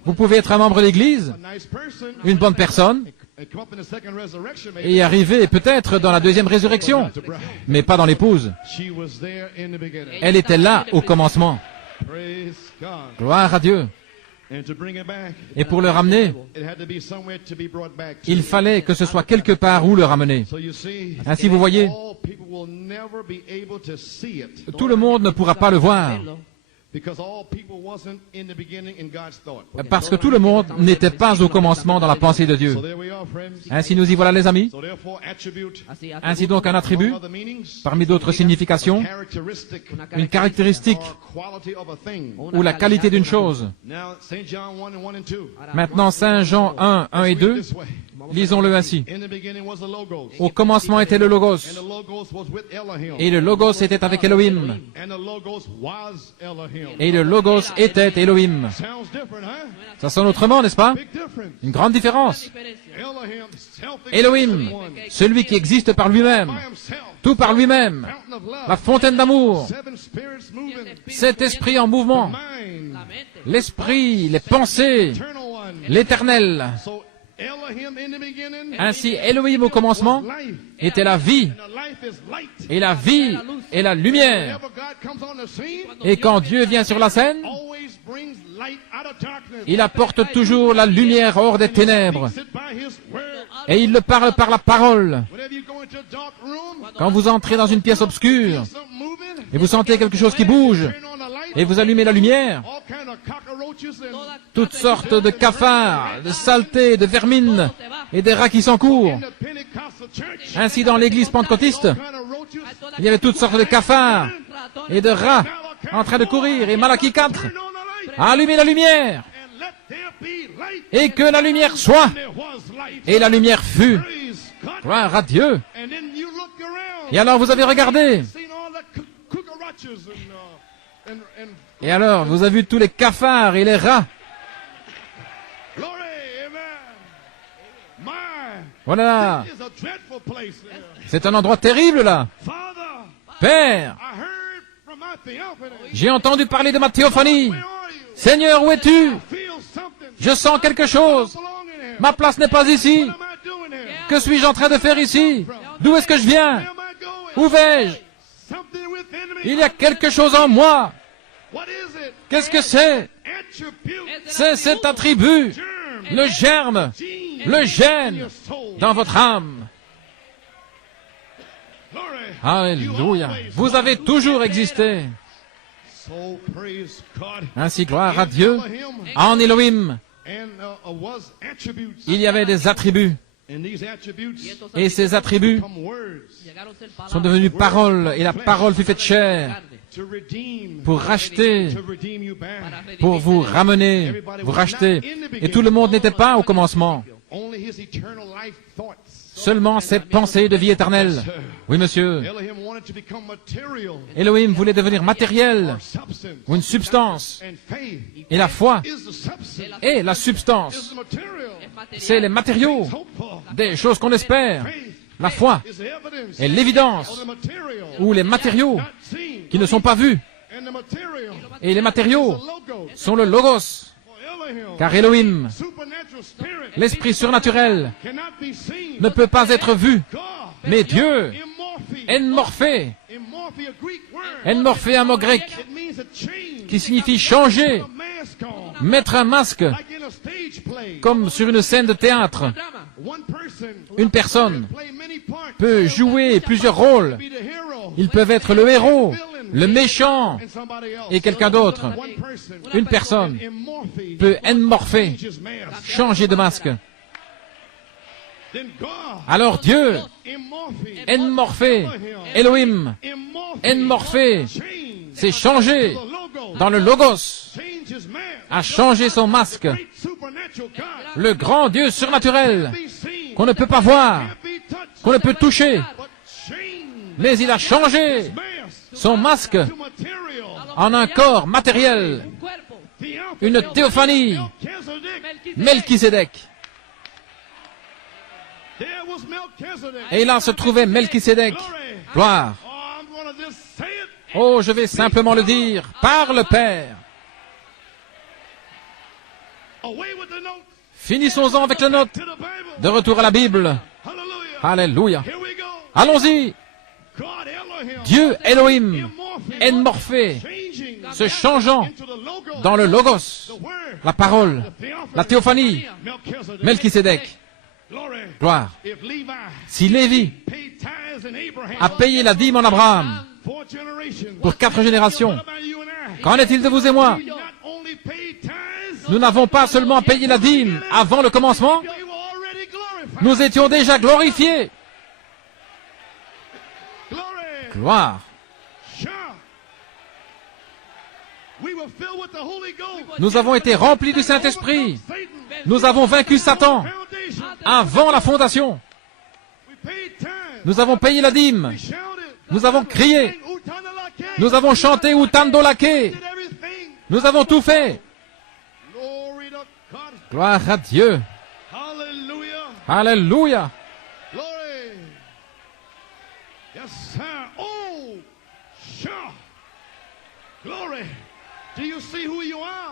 Vous pouvez être un membre de l'Église, une bonne personne, et arriver peut-être dans la deuxième résurrection, mais pas dans l'épouse. Elle était là au commencement. Gloire à Dieu. Et pour le ramener, il fallait que ce soit quelque part où le ramener. Ainsi, vous voyez, tout le monde ne pourra pas le voir, parce que tout le monde n'était pas au commencement dans la pensée de Dieu. Ainsi, nous y voilà, les amis. Ainsi donc, un attribut, parmi d'autres significations, une caractéristique ou la qualité d'une chose. Maintenant, Saint Jean 1, 1 et 2, lisons-le ainsi. Au commencement était le Logos, et le Logos était avec Elohim, et le Logos était Elohim. Ça sonne autrement, n'est-ce pas? Une grande différence. Elohim, celui qui existe par lui-même, tout par lui-même, la fontaine d'amour, cet esprit en mouvement, l'esprit, les pensées, l'éternel. Ainsi, Elohim au commencement était la vie, et la vie est la lumière. Et quand Dieu vient sur la scène, il apporte toujours la lumière hors des ténèbres. Et il le parle par la parole. Quand vous entrez dans une pièce obscure, et vous sentez quelque chose qui bouge, et vous allumez la lumière, toutes sortes de cafards, de saletés, de vermines et des rats qui s'encourent. Ainsi, dans l'église pentecôtiste, il y avait toutes sortes de cafards et de rats en train de courir. Et Malachie 4, allumez la lumière, et que la lumière soit. Et la lumière fut. Gloire à Dieu. Et alors vous avez regardé. Et alors, vous avez vu tous les cafards et les rats. Voilà. C'est un endroit terrible, là. Père, j'ai entendu parler de ma théophanie. Seigneur, où es-tu? Je sens quelque chose. Ma place n'est pas ici. Que suis-je en train de faire ici? D'où est-ce que je viens? Où vais-je? Il y a quelque chose en moi. Qu'est-ce que c'est? C'est cet attribut, le germe, le gène dans votre âme. Alléluia. Vous avez toujours existé. Ainsi, gloire à Dieu. En Elohim, il y avait des attributs. Et ces attributs sont devenus paroles, et la parole fut faite chair pour racheter, pour vous ramener, vous racheter. Et tout le monde n'était pas au commencement. Seulement ses pensées de vie éternelle. Oui, monsieur. Elohim voulait devenir matériel, ou une substance. Et la foi est la substance. C'est les matériaux, des choses qu'on espère. La foi est l'évidence, ou les matériaux qui ne sont pas vus. Et les matériaux sont le logos. Car Elohim, l'esprit surnaturel, ne peut pas être vu. Mais Dieu, enmorphé, enmorphé, un mot grec, qui signifie changer, mettre un masque, comme sur une scène de théâtre. Une personne peut jouer plusieurs rôles. Ils peuvent être le héros, le méchant et quelqu'un d'autre. Une personne peut enmorpher, changer de masque. Alors Dieu, enmorphé, Elohim, enmorphé, s'est changé dans le Logos, a changé son masque. Le grand Dieu surnaturel qu'on ne peut pas voir, qu'on ne peut toucher, mais il a changé son masque en un corps matériel, une théophanie, Melchisédek. Et là se trouvait Melchisédek. Gloire. Oh, je vais simplement le dire, par le Père. Finissons-en avec la note. De retour à la Bible. Alléluia. Allons-y. Dieu Elohim, enmorphé, se changeant dans le Logos, la parole, la théophanie, Melchisédek. Gloire. Si Lévi a payé la dîme en Abraham pour 4 générations, qu'en est-il de vous et moi? Nous n'avons pas seulement payé la dîme avant le commencement, nous étions déjà glorifiés. Gloire. Nous avons été remplis du Saint-Esprit. Nous avons vaincu Satan avant la fondation. Nous avons payé la dîme. Nous avons crié. Nous avons chanté Utandolake. Nous avons tout fait. Gloire à Dieu. Alléluia.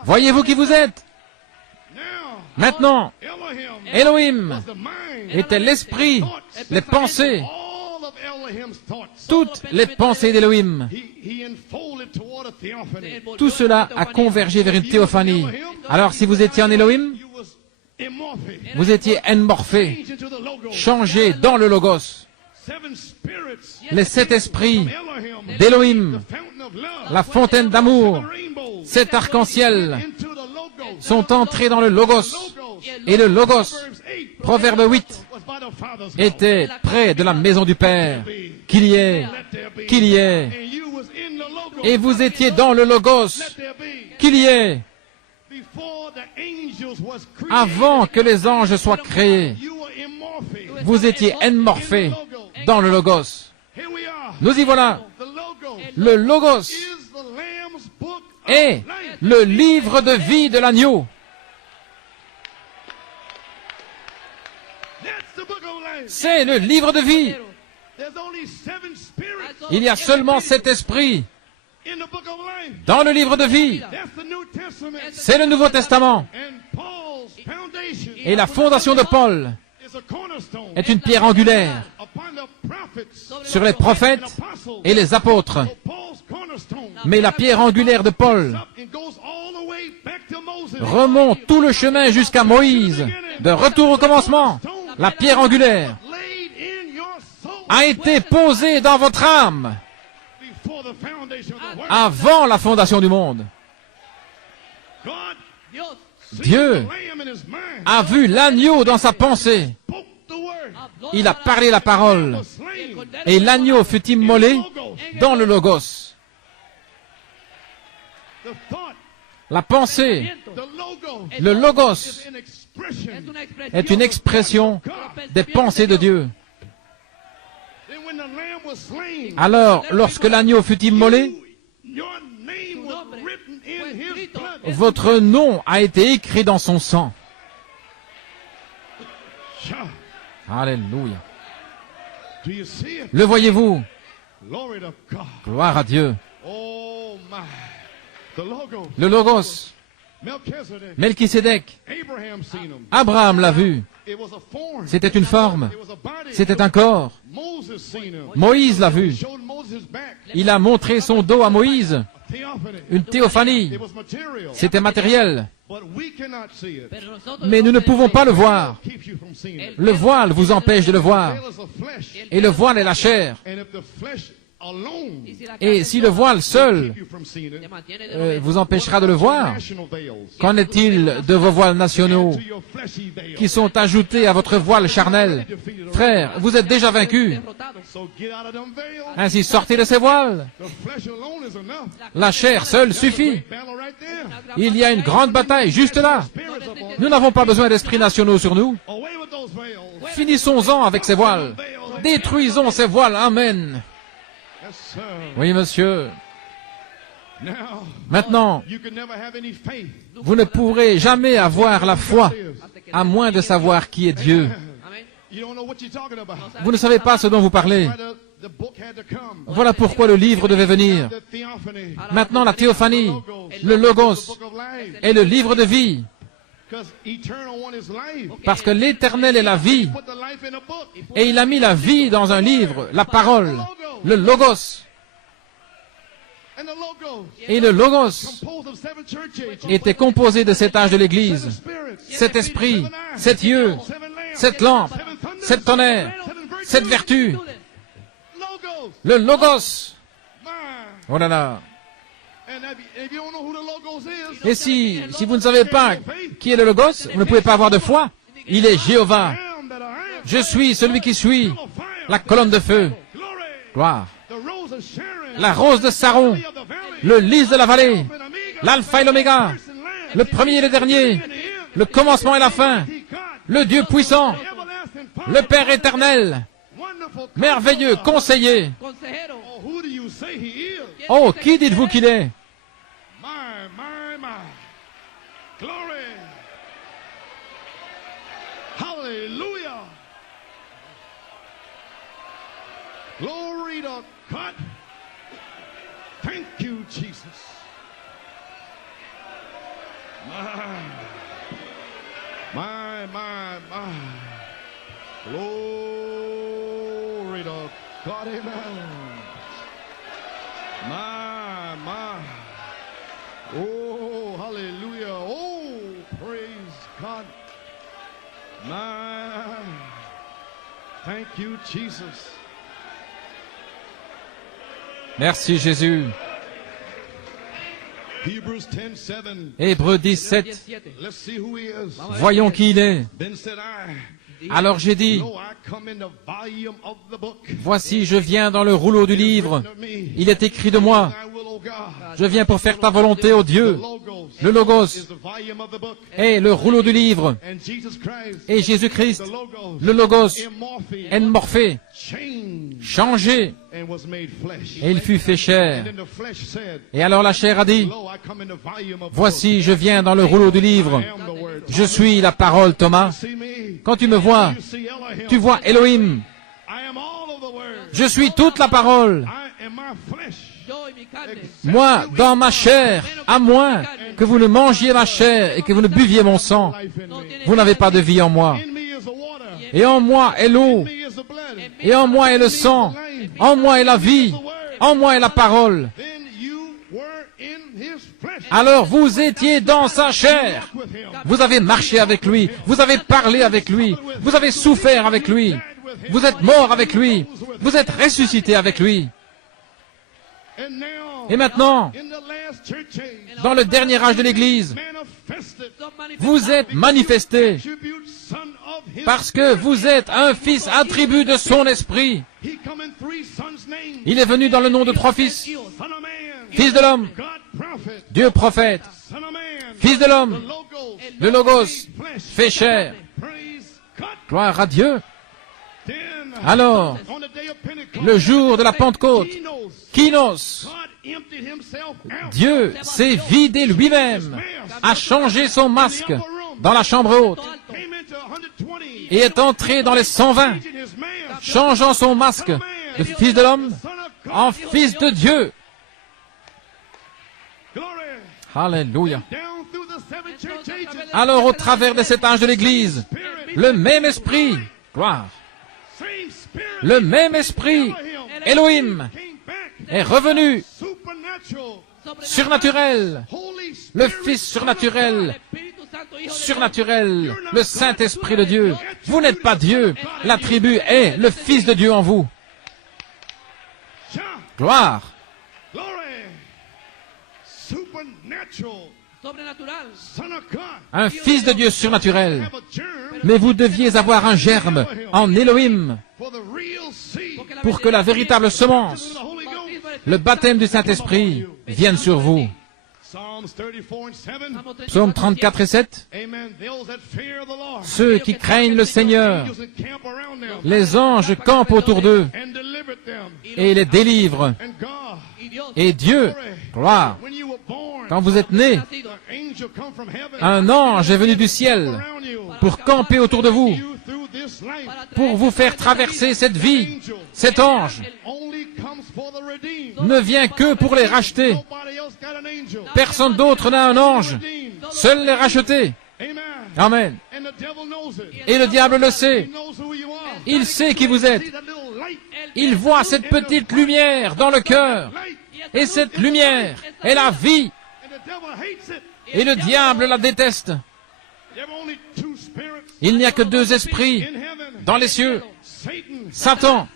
Voyez-vous qui vous êtes? Maintenant, Elohim était l'esprit, les pensées, toutes les pensées d'Elohim. Tout cela a convergé vers une théophanie. Alors si vous étiez en Elohim, vous étiez enmorphé, changé dans le Logos. Les 7 esprits d'Elohim, la fontaine d'amour, 7 arcs-en-ciel sont entrés dans le Logos. Et le Logos, Proverbe 8, était près de la maison du Père. Qu'il y ait. Et vous étiez dans le Logos. Qu'il y ait. Avant que les anges soient créés, vous étiez enmorphés dans le Logos. Nous y voilà. Le Logos est le livre de vie de l'agneau. C'est le livre de vie. Il y a seulement 7 esprits dans le livre de vie. C'est le Nouveau Testament. Et la fondation de Paul est une pierre angulaire sur les prophètes et les apôtres. Mais la pierre angulaire de Paul remonte tout le chemin jusqu'à Moïse. De retour au commencement, la pierre angulaire a été posée dans votre âme avant la fondation du monde. Dieu a vu l'agneau dans sa pensée Il a parlé la parole. Et l'agneau fut immolé dans le Logos. La pensée, le Logos, est une expression des pensées de Dieu. Alors, lorsque l'agneau fut immolé, votre nom a été écrit dans son sang. Alléluia. Le voyez-vous? Gloire à Dieu. Le Logos, Melchisédek, Abraham l'a vu. C'était une forme, c'était un corps. Moïse l'a vu. Il a montré son dos à Moïse. Une théophanie. C'était matériel. Mais nous ne pouvons pas le voir. Le voile vous empêche de le voir. Et le voile est la chair. Et si le voile seul vous empêchera de le voir, qu'en est-il de vos voiles nationaux qui sont ajoutés à votre voile charnel? Frères, vous êtes déjà vaincus. Ainsi, sortez de ces voiles. La chair seule suffit. Il y a une grande bataille juste là. Nous n'avons pas besoin d'esprits nationaux sur nous. Finissons-en avec ces voiles. Détruisons ces voiles. Amen. Oui, monsieur. Maintenant, vous ne pourrez jamais avoir la foi à moins de savoir qui est Dieu. Vous ne savez pas ce dont vous parlez. Voilà pourquoi le livre devait venir. Maintenant, la théophanie, le Logos, est le livre de vie. Parce que l'Éternel est la vie. Et il a mis la vie dans un livre, la parole, le Logos. Et le Logos était composé de 7 âges de l'Église, 7 esprits, 7 yeux, 7 lampes, 7 tonnerres, 7 vertus. Le Logos. Oh là là. Et si vous ne savez pas qui est le Logos, vous ne pouvez pas avoir de foi. Il est Jéhovah. Je suis celui qui suis, la colonne de feu. Gloire. La rose de Saron, le lys de la vallée, l'alpha et l'oméga, le premier et le dernier, le commencement et la fin, le Dieu puissant, le Père éternel, merveilleux conseiller. Oh, qui dites-vous qu'il est? Hallelujah. Glory to God. Thank you, Jesus. My. Glory to God, amen. My. Oh, hallelujah. Oh, praise God. My. Thank you, Jesus. Merci Jésus. Hébreux 17. Voyons qui il est. Alors j'ai dit, voici, je viens dans le rouleau du livre. Il est écrit de moi. Je viens pour faire ta volonté, ô Dieu. Le Logos est le rouleau du livre. Et Jésus-Christ, le Logos, est morphé, changé, et il fut fait chair. Et alors la chair a dit, voici, je viens dans le rouleau du livre. Je suis la parole, Thomas. Quand tu me vois, tu vois Elohim. Je suis toute la parole. Moi, dans ma chair, à moins que vous ne mangiez ma chair et que vous ne buviez mon sang, vous n'avez pas de vie en moi. Et en moi est l'eau, et en moi est le sang, en moi est la vie, en moi est la parole. Alors vous étiez dans sa chair. Vous avez marché avec lui, vous avez parlé avec lui, vous avez souffert avec lui, vous êtes mort avec lui, vous êtes ressuscité avec lui. Et maintenant, dans le dernier âge de l'Église, vous êtes manifestés parce que vous êtes un fils attribut de son esprit. Il est venu dans le nom de 3 fils. Fils de l'homme, Dieu prophète. Fils de l'homme, le Logos, fait chair. Gloire à Dieu. Alors, le jour de la Pentecôte, Kinos, Dieu s'est vidé lui-même, a changé son masque dans la chambre haute et est entré dans les 120, changeant son masque de fils de l'homme en fils de Dieu. Alléluia. Alors, au travers de cet âge de l'Église, le même esprit, gloire, le même esprit, Elohim, est revenu, surnaturel, le Fils surnaturel, le Saint-Esprit de Dieu. Vous n'êtes pas Dieu, l'attribut est le Fils de Dieu en vous. Gloire. Un Fils de Dieu surnaturel. Mais vous deviez avoir un germe en Elohim pour que la véritable semence, le baptême du Saint-Esprit, vienne sur vous. Psaume 34 et 7. Ceux qui craignent le Seigneur, les anges campent autour d'eux et les délivrent. Et Dieu, gloire, quand vous êtes né, un ange est venu du ciel pour camper autour de vous, pour vous faire traverser cette vie. Cet ange ne vient que pour les racheter. Personne d'autre n'a un ange, seuls les rachetés. Amen. Et le diable le sait. Il sait qui vous êtes. Il voit cette petite lumière dans le cœur. Et cette lumière est la vie. Et le diable la déteste. Il n'y a que 2 esprits dans les cieux. Satan,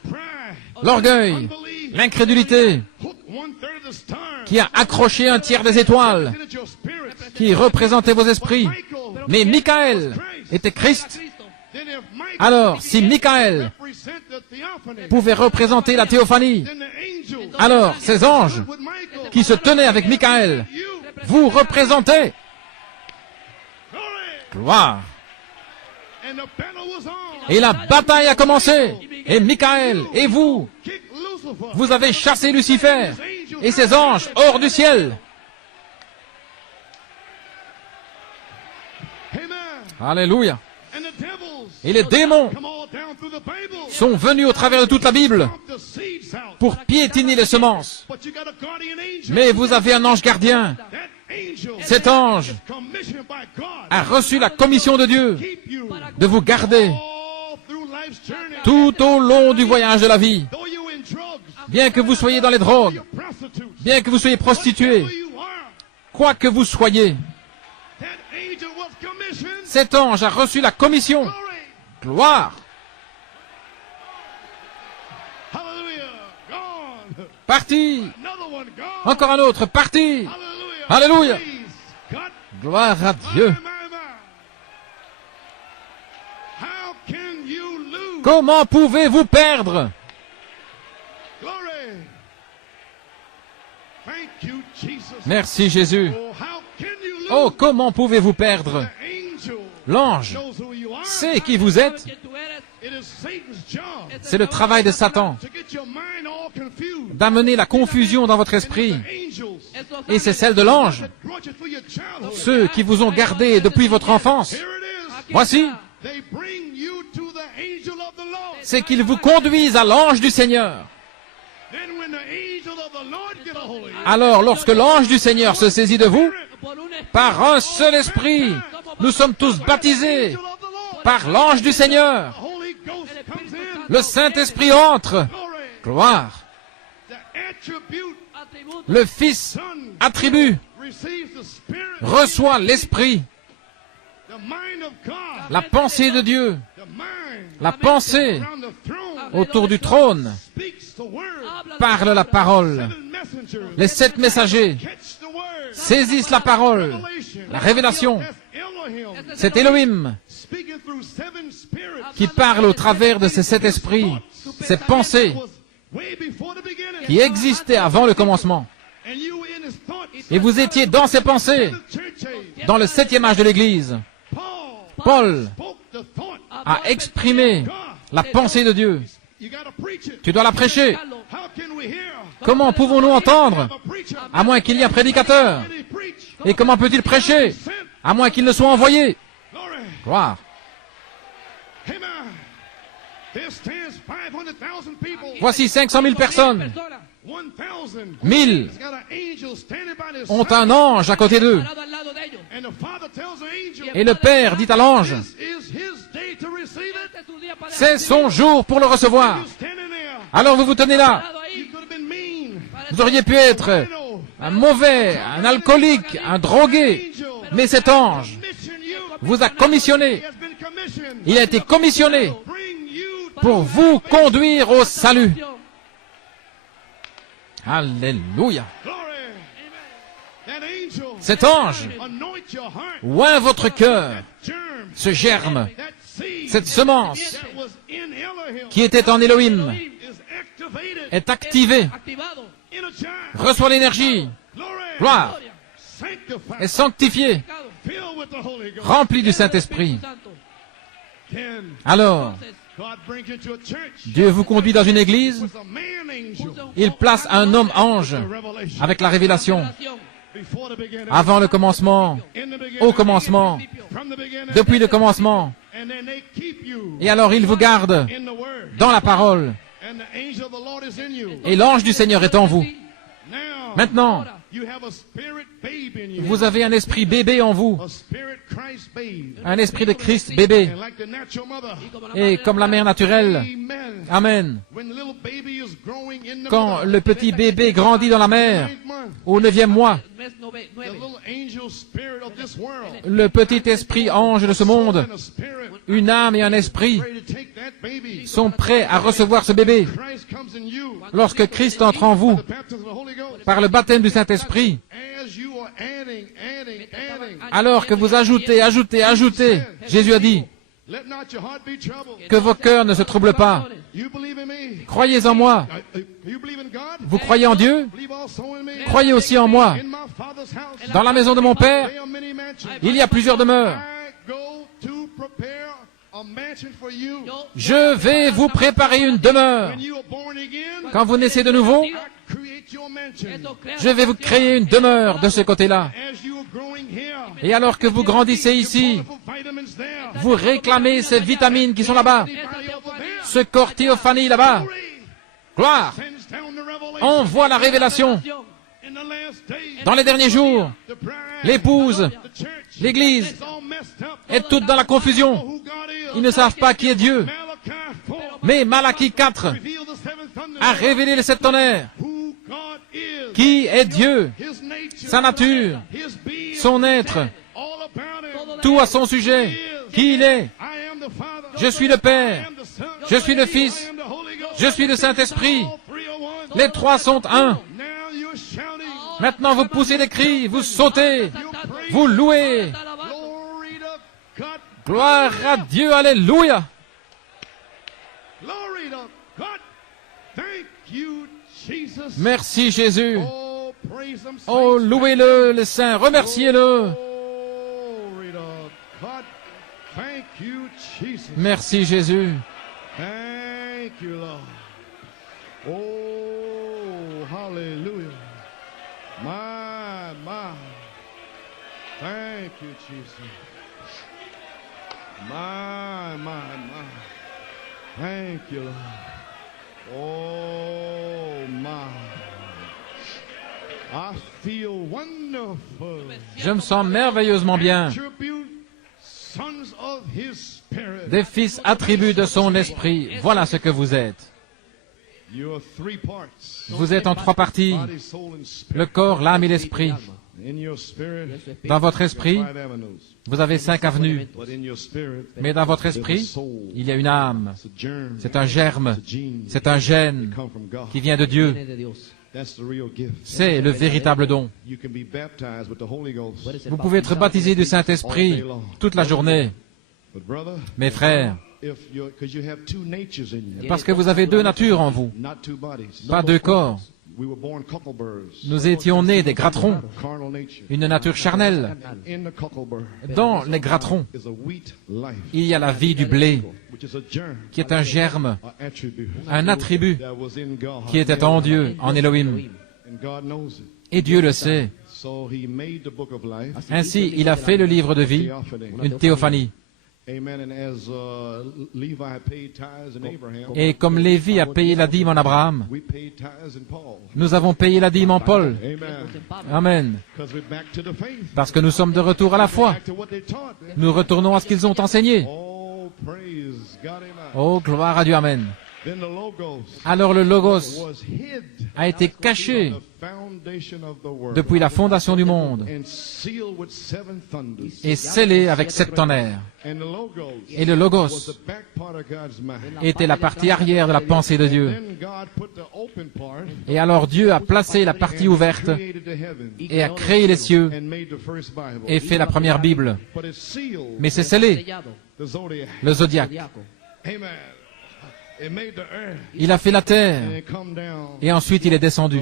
l'orgueil, l'incrédulité, qui a accroché un tiers des étoiles, qui représentait vos esprits. Mais Michael était Christ. Alors, si Michael pouvait représenter la théophanie, alors ces anges qui se tenaient avec Michael, vous représentez. Gloire. Et la bataille a commencé. Et Michael et vous, vous avez chassé Lucifer et ses anges hors du ciel. Alléluia. Et les démons sont venus au travers de toute la Bible pour piétiner les semences. Mais vous avez un ange gardien. Cet ange a reçu la commission de Dieu de vous garder tout au long du voyage de la vie. Bien que vous soyez dans les drogues, bien que vous soyez prostitué, quoi que vous soyez, cet ange a reçu la commission. Gloire. Parti. Encore un autre. Parti. Alléluia. Gloire à Dieu. Comment pouvez-vous perdre? Merci Jésus. Oh, comment pouvez-vous perdre? L'ange sait qui vous êtes. C'est le travail de Satan d'amener la confusion dans votre esprit. Et c'est celle de l'ange. Ceux qui vous ont gardé depuis votre enfance. Voici. C'est qu'ils vous conduisent à l'ange du Seigneur. Alors, lorsque l'ange du Seigneur se saisit de vous, par un seul esprit, nous sommes tous baptisés par l'ange du Seigneur. Le Saint-Esprit entre. Gloire. Le Fils, attribut, reçoit l'Esprit. La pensée de Dieu, la pensée autour du trône, parle la parole. Les 7 messagers saisissent la parole, la révélation. C'est Elohim qui parle au travers de ces 7 esprits, ces pensées qui existaient avant le commencement. Et vous étiez dans ces pensées, dans le 7e âge de l'Église. Paul a exprimé la pensée de Dieu. Tu dois la prêcher. Comment pouvons-nous entendre à moins qu'il y ait un prédicateur? Et comment peut-il prêcher à moins qu'il ne soit envoyé? Gloire. Voici 500 000 personnes. 1000 ont un ange à côté d'eux. Et le Père dit à l'ange, c'est son jour pour le recevoir. Alors vous vous tenez là. Vous auriez pu être un mauvais, un alcoolique, un drogué. Mais cet ange vous a commissionné. Il a été commissionné pour vous conduire au salut. Alléluia. Cet ange oint votre cœur, ce germe, cette semence qui était en Élohim est activée, reçoit l'énergie, gloire, est sanctifiée, remplie du Saint-Esprit. Alors, Dieu vous conduit dans une église, il place un homme ange avec la révélation. Avant le commencement, au commencement, depuis le commencement. Et alors il vous garde dans la parole. Et l'ange du Seigneur est en vous. Maintenant, vous avez un esprit bébé en vous. Un esprit de Christ bébé. Et comme la mère naturelle, amen. Quand le petit bébé grandit dans la mère, au 9e mois, le petit esprit ange de ce monde, une âme et un esprit, sont prêts à recevoir ce bébé. Lorsque Christ entre en vous, par le baptême du Saint-Esprit, alors que vous ajoutez, Jésus a dit, que vos cœurs ne se troublent pas. Croyez en moi. Vous croyez en Dieu? Croyez aussi en moi. Dans la maison de mon Père, il y a plusieurs demeures. Je vais vous préparer une demeure. Quand vous naissez de nouveau, je vais vous créer une demeure de ce côté-là. Et alors que vous grandissez ici, vous réclamez ces vitamines qui sont là-bas. Ce corps théophanie là-bas. Gloire. Envoie la révélation. Dans les derniers jours, l'épouse, l'église, est toute dans la confusion. Ils ne savent pas qui est Dieu. Mais Malachie 4 a révélé les 7 tonnerres. Qui est Dieu? Sa nature, son être, tout à son sujet, qui il est. Je suis le Père, je suis le Fils, je suis le Saint-Esprit. Les 3 sont un. Maintenant vous poussez des cris, vous sautez, vous louez. Gloire à Dieu, alléluia. Merci Jésus. Oh, louez-le, le Saint, remerciez-le. Merci Jésus. Oh, hallelujah. My. Thank you, Jesus. My. Thank you, Lord. Oh, my. I feel wonderful. Je me sens merveilleusement bien. Des fils attributs de son esprit. Voilà ce que vous êtes. Vous êtes en 3 parties. Le corps, l'âme et l'esprit. Dans votre esprit, vous avez 5 avenues. Mais dans votre esprit, il y a une âme. C'est un germe. C'est un gène qui vient de Dieu. C'est le véritable don. Vous pouvez être baptisé du Saint-Esprit toute la journée. Mes frères, Parce que vous avez deux natures en vous, pas deux corps. Nous étions nés des gratterons, une nature charnelle. Dans les gratterons, il y a la vie du blé, qui est un germe, un attribut qui était en Dieu, en Elohim. Et Dieu le sait. Ainsi, il a fait le livre de vie, une théophanie. Et comme Lévi a payé la dîme en Abraham, nous avons payé la dîme en Paul. Amen. Parce que nous sommes de retour à la foi. Nous retournons à ce qu'ils ont enseigné. Oh, gloire à Dieu. Amen. Alors le Logos a été caché depuis la fondation du monde et scellé avec 7 tonnerres. Et le Logos était la partie arrière de la pensée de Dieu. Et alors Dieu a placé la partie ouverte et a créé les cieux et fait la première Bible. Mais c'est scellé, le zodiaque. Il a fait la terre et ensuite il est descendu.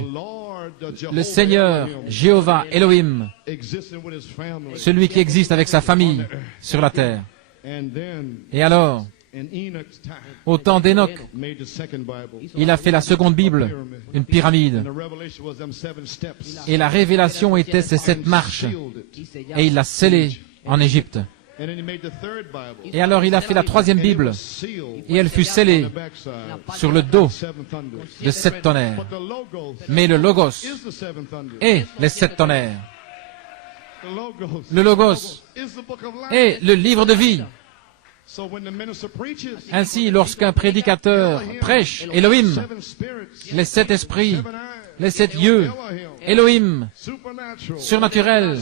Le Seigneur, Jéhovah, Elohim, celui qui existe avec sa famille sur la terre. Et alors, au temps d'Enoch, il a fait la seconde Bible, une pyramide. Et la révélation était ces 7 marches. Et il l'a scellée en Égypte. Et alors il a fait la troisième Bible, et elle fut scellée sur le dos de 7 tonnerres. Mais le Logos est les 7 tonnerres. Le Logos est le livre de vie. Ainsi, lorsqu'un prédicateur prêche Elohim, les 7 esprits, les 7 yeux, Elohim, surnaturel,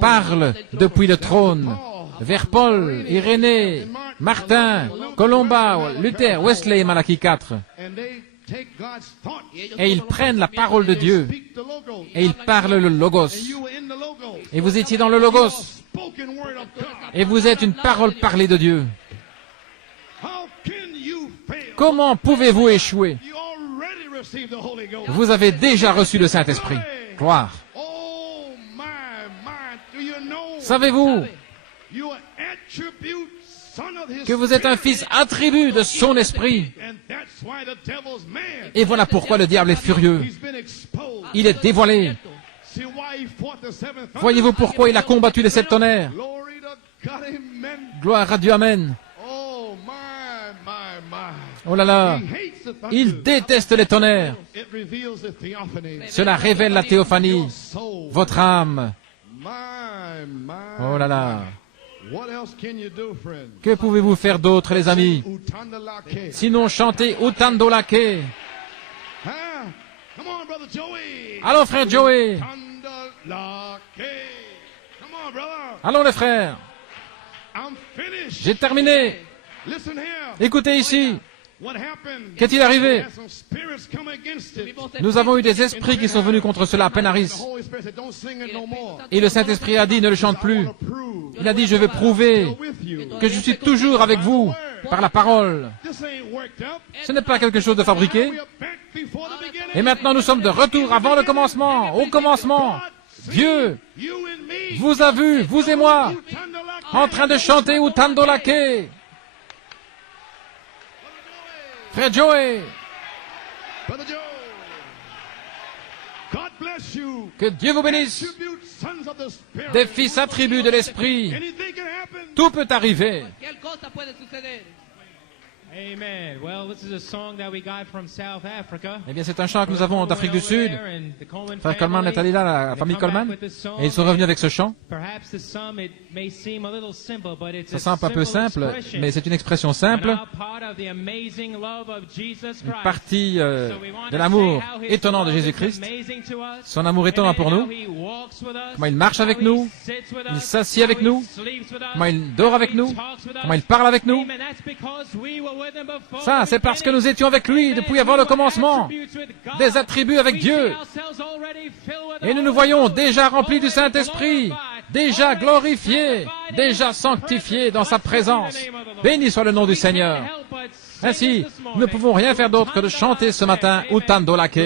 parle depuis le trône vers Paul, Irénée, Martin, Colomba, Luther, Wesley et Malachie 4. Et ils prennent la parole de Dieu et ils parlent le Logos. Et vous étiez dans le Logos. Et vous êtes une parole parlée de Dieu. Comment pouvez-vous échouer? Vous avez déjà reçu le Saint-Esprit. Gloire. Savez-vous que vous êtes un fils attribut de son esprit? Et voilà pourquoi le diable est furieux. Il est dévoilé. Voyez-vous pourquoi il a combattu les 7 tonnerres? Gloire à Dieu, amen. Oh là là, il déteste les tonnerres. Cela révèle la théophanie, votre âme. Oh là là. Que pouvez-vous faire d'autre, les amis? Sinon chanter Utandolake. Allons, frère Joey. Allons, les frères. J'ai terminé. Écoutez ici. Qu'est-il arrivé? Nous avons eu des esprits qui sont venus contre cela à Penaris. Et le Saint-Esprit a dit, ne le chante plus. Il a dit, je vais prouver que je suis toujours avec vous par la parole. Ce n'est pas quelque chose de fabriqué. Et maintenant, nous sommes de retour avant le commencement. Au commencement, Dieu vous a vu, vous et moi, en train de chanter Utandolake. Frère Joey, que Dieu vous bénisse. Des fils attributs de l'Esprit, tout peut arriver. Amen. Well, this is a song that we got from South Africa. Eh bien, c'est un chant que nous avons d'Afrique du Sud. Frère Coleman est allé là, la famille Coleman, et ils sont revenus avec ce chant. Ça semble un peu simple, mais c'est une expression simple. Une partie de l'amour étonnant de Jésus-Christ. Son amour étonnant pour nous. Comment il marche avec nous. Il s'assied avec nous. Comment il dort avec nous. Comment il parle avec nous. Ça, c'est parce que nous étions avec lui depuis avant le commencement, des attributs avec Dieu. Et nous nous voyons déjà remplis du Saint-Esprit, déjà glorifiés, déjà sanctifiés dans sa présence. Béni soit le nom du Seigneur. Ainsi, nous ne pouvons rien faire d'autre que de chanter ce matin Utando Lake.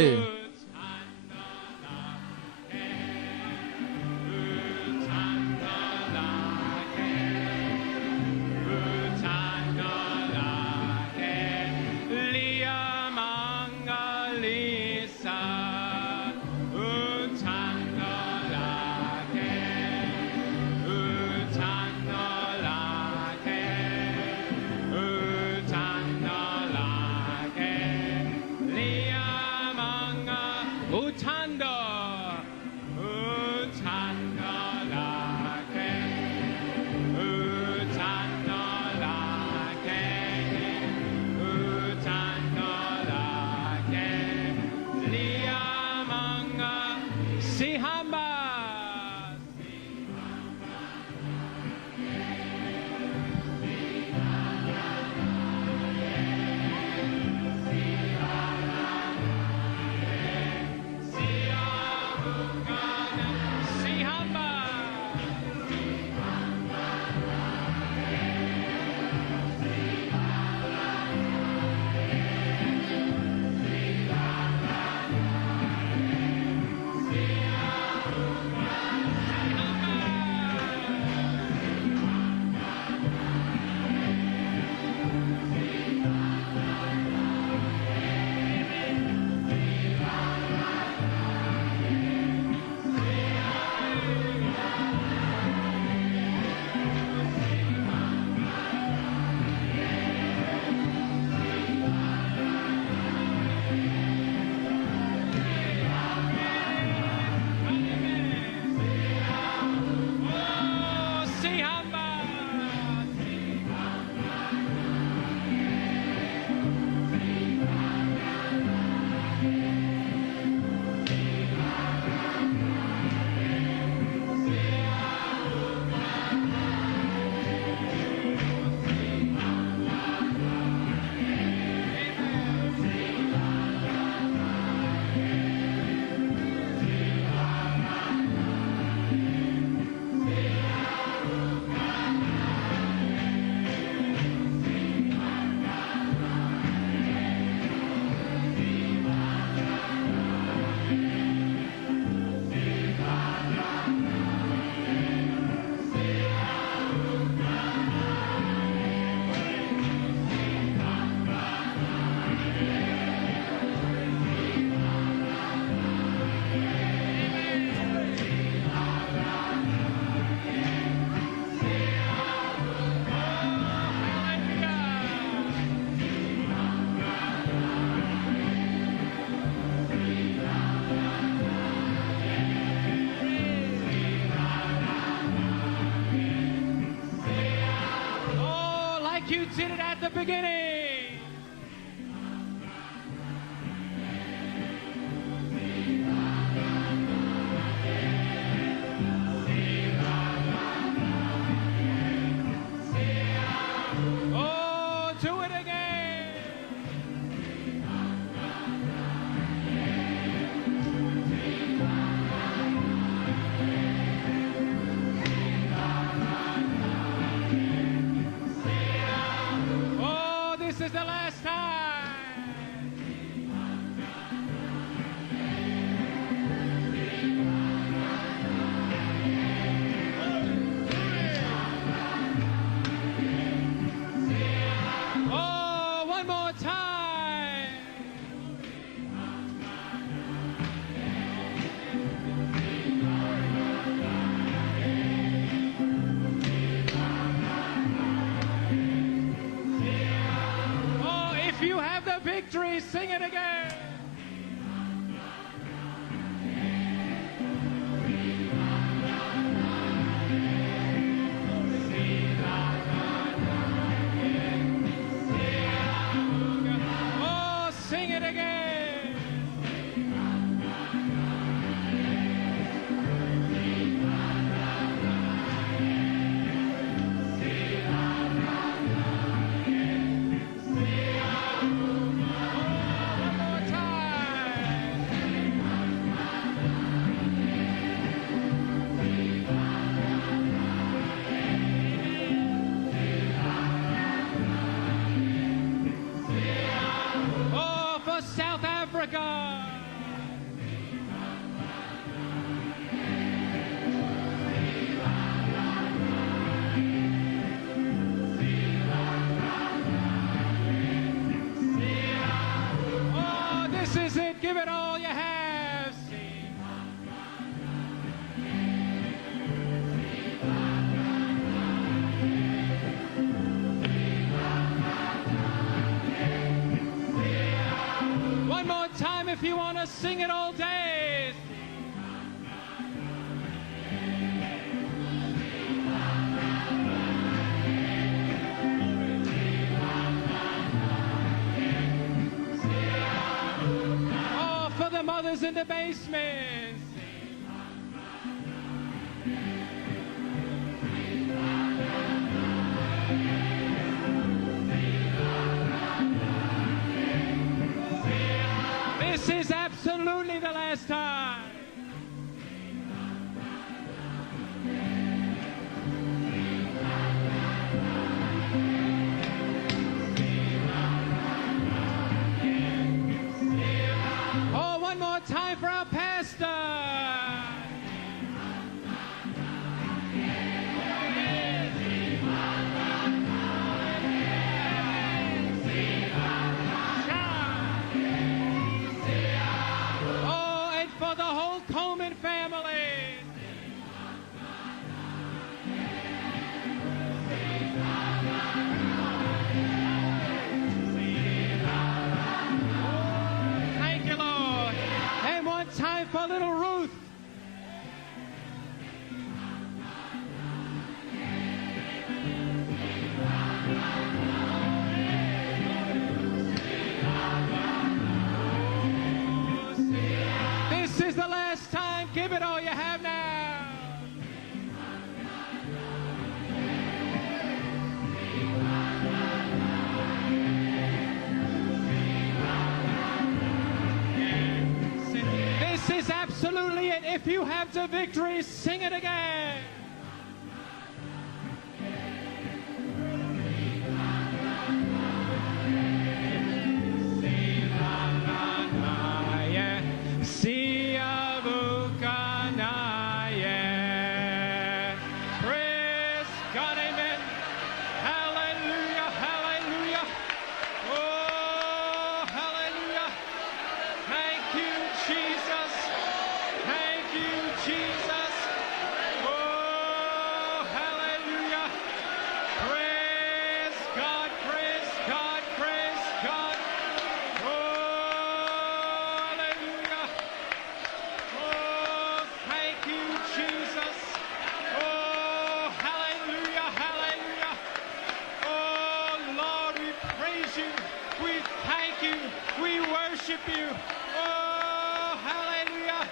You did it at the beginning. Oh, do it again. This is the last time. Oh, one more time. If you have the victory, sing it again. Oh, sing it again. One more give it all you have. Sing. One more time if you want to sing it all day. Oh, for the mothers in the basement. This is absolutely the last time. Oh, one more time for our pastor. Oh, and for the whole Coleman family. Thank you, Lord. And one time for little Ruth. This is the last time. Give it all you have now. This is absolutely it. If you have the victory, sing it again. Praise God, amen. Hallelujah, hallelujah. Oh, hallelujah. Thank you, Jesus. Thank you, Jesus. Oh, hallelujah. Praise God, praise God, praise God. Oh, hallelujah. Oh, thank you, Jesus. Oh, hallelujah, hallelujah. Oh, Lord, we praise you. We thank you. We worship you. Oh, hallelujah.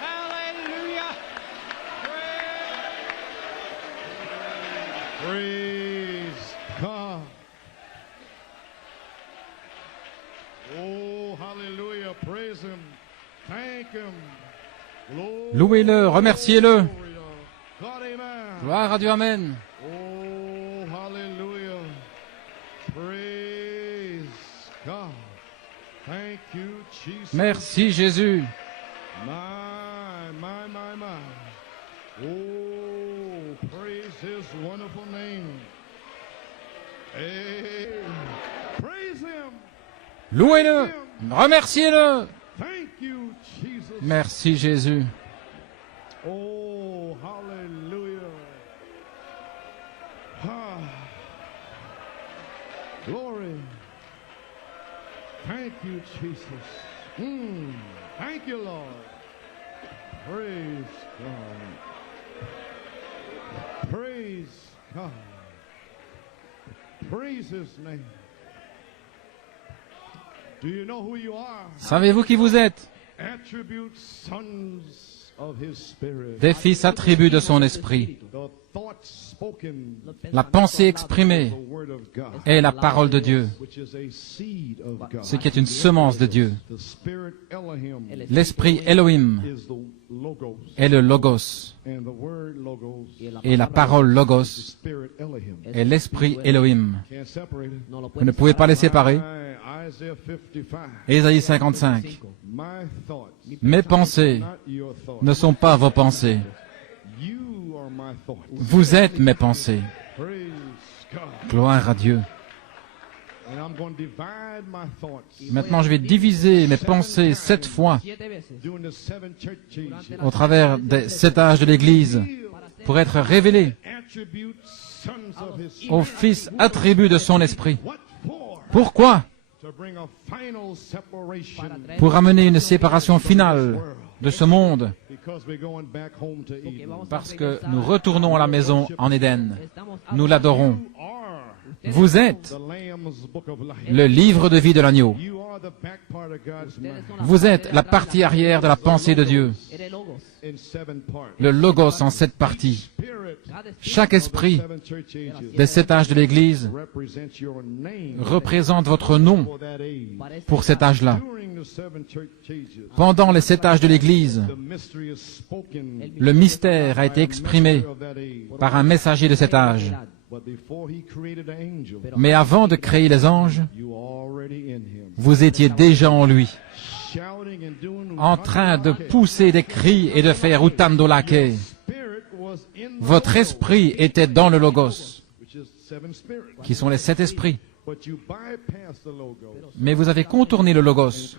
Hallelujah. Praise God. Oh, hallelujah. Praise Him. Thank Him. Louez-le, remerciez-le. Glory to God, amen. Gloire à Dieu, amen. Oh, hallelujah. Praise God. Thank you, Jesus. Merci Jésus. My. Oh, praise His wonderful name. Hey, praise Him. Louez-le, remerciez-le. Thank you, Jesus. Merci Jésus. Oh, hallelujah. Ah, glory. Thank you, Jesus. Thank you, Lord. Praise God. Praise God. Praise His name. Do you know who you are? Savez-vous qui vous êtes? Attribute sons of His Spirit. Des fils attributs de son esprit. The thoughts spoken, La pensée exprimée the word of God, est la parole de Dieu, which is a seed of God. ce qui est une semence de Dieu. The Spirit Elohim L'esprit Elohim is the logos, est le logos, and the word logos, et la parole logos Spirit Elohim. est l'esprit Elohim. Can't separate it. Vous ne pouvez pas les séparer. Isaiah 55. Ésaïe 55. My thoughts Mes pensées not your thoughts. ne sont pas vos pensées. You are my thoughts. Vous êtes mes pensées. Praise God. Gloire à Dieu. Maintenant, je vais diviser mes pensées 7 fois au travers des 7 âges de l'Église pour être révélé aux fils attributs de son esprit. Pourquoi? Pour amener une séparation finale de ce monde, parce que nous retournons à la maison en Éden. Nous l'adorons. Vous êtes le livre de vie de l'agneau. Vous êtes la partie arrière de la pensée de Dieu. Le logos en 7 parties. Chaque esprit des 7 âges de l'Église représente votre nom pour cet âge-là. Pendant les 7 âges de l'Église, le mystère a été exprimé par un messager de cet âge. Mais avant de créer les anges, vous étiez déjà en lui, en train de pousser des cris et de faire utandolake. Votre esprit était dans le Logos, qui sont les 7 esprits. Mais vous avez contourné le Logos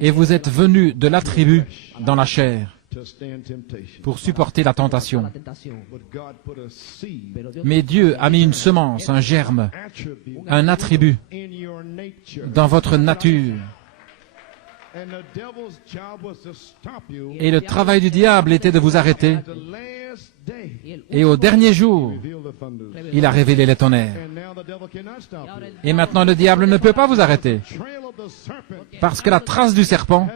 et vous êtes venu de l'attribut dans la chair pour supporter la tentation. Mais Dieu a mis une semence, un germe, un attribut dans votre nature. Et le travail du diable était de vous arrêter. Et au dernier jour, il a révélé les tonnerres. Et maintenant, le diable ne peut pas vous arrêter, parce que la trace du serpent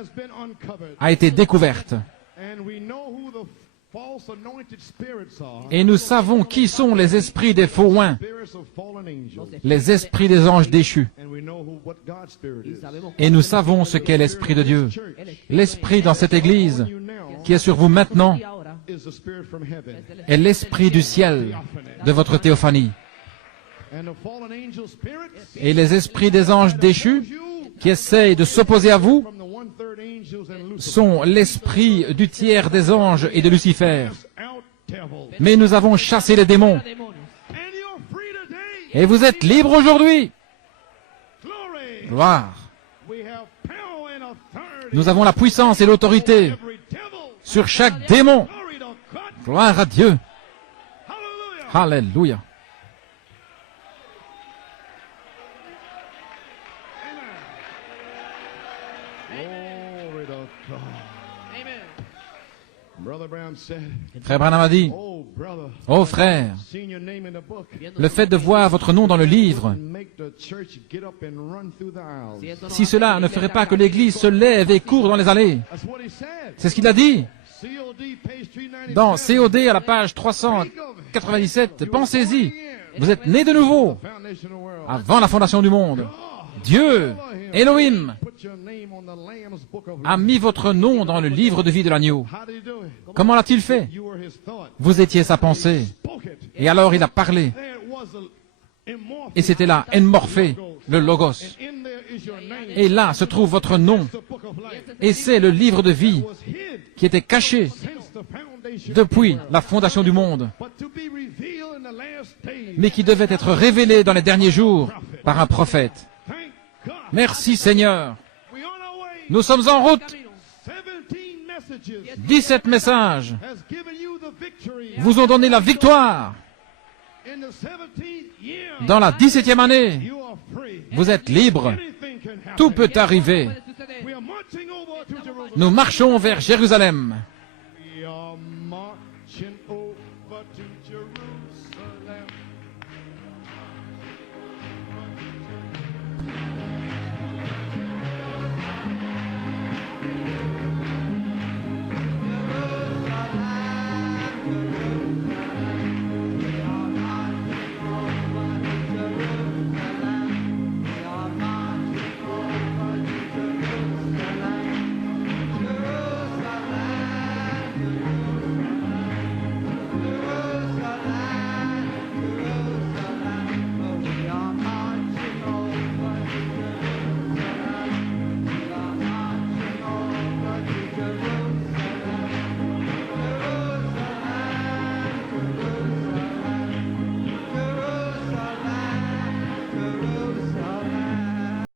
a été découverte. Et nous savons qui sont les esprits des faux oints, les esprits des anges déchus. Et nous savons ce qu'est l'esprit de Dieu. L'esprit dans cette église qui est sur vous maintenant est l'esprit du ciel de votre théophanie. Et les esprits des anges déchus qui essayent de s'opposer à vous sont l'esprit du tiers des anges et de Lucifer. Mais nous avons chassé les démons. Et vous êtes libres aujourd'hui. Gloire. Nous avons la puissance et l'autorité sur chaque démon. Gloire à Dieu. Alléluia. Frère Branham a dit, « Oh frère, le fait de voir votre nom dans le livre, si cela ne ferait pas que l'Église se lève et court dans les allées. » C'est ce qu'il a dit. Dans COD à la page 397, pensez-y, vous êtes nés de nouveau, avant la fondation du monde. Dieu, Elohim, a mis votre nom dans le livre de vie de l'agneau. Comment l'a-t-il fait? Vous étiez sa pensée. Et alors il a parlé. Et c'était là, Enmorphé, le Logos. Et là se trouve votre nom. Et c'est le livre de vie qui était caché depuis la fondation du monde, mais qui devait être révélé dans les derniers jours par un prophète. Merci Seigneur. Nous sommes en route. 17 messages vous ont donné la victoire. Dans la 17e année, vous êtes libres. Tout peut arriver. Nous marchons vers Jérusalem.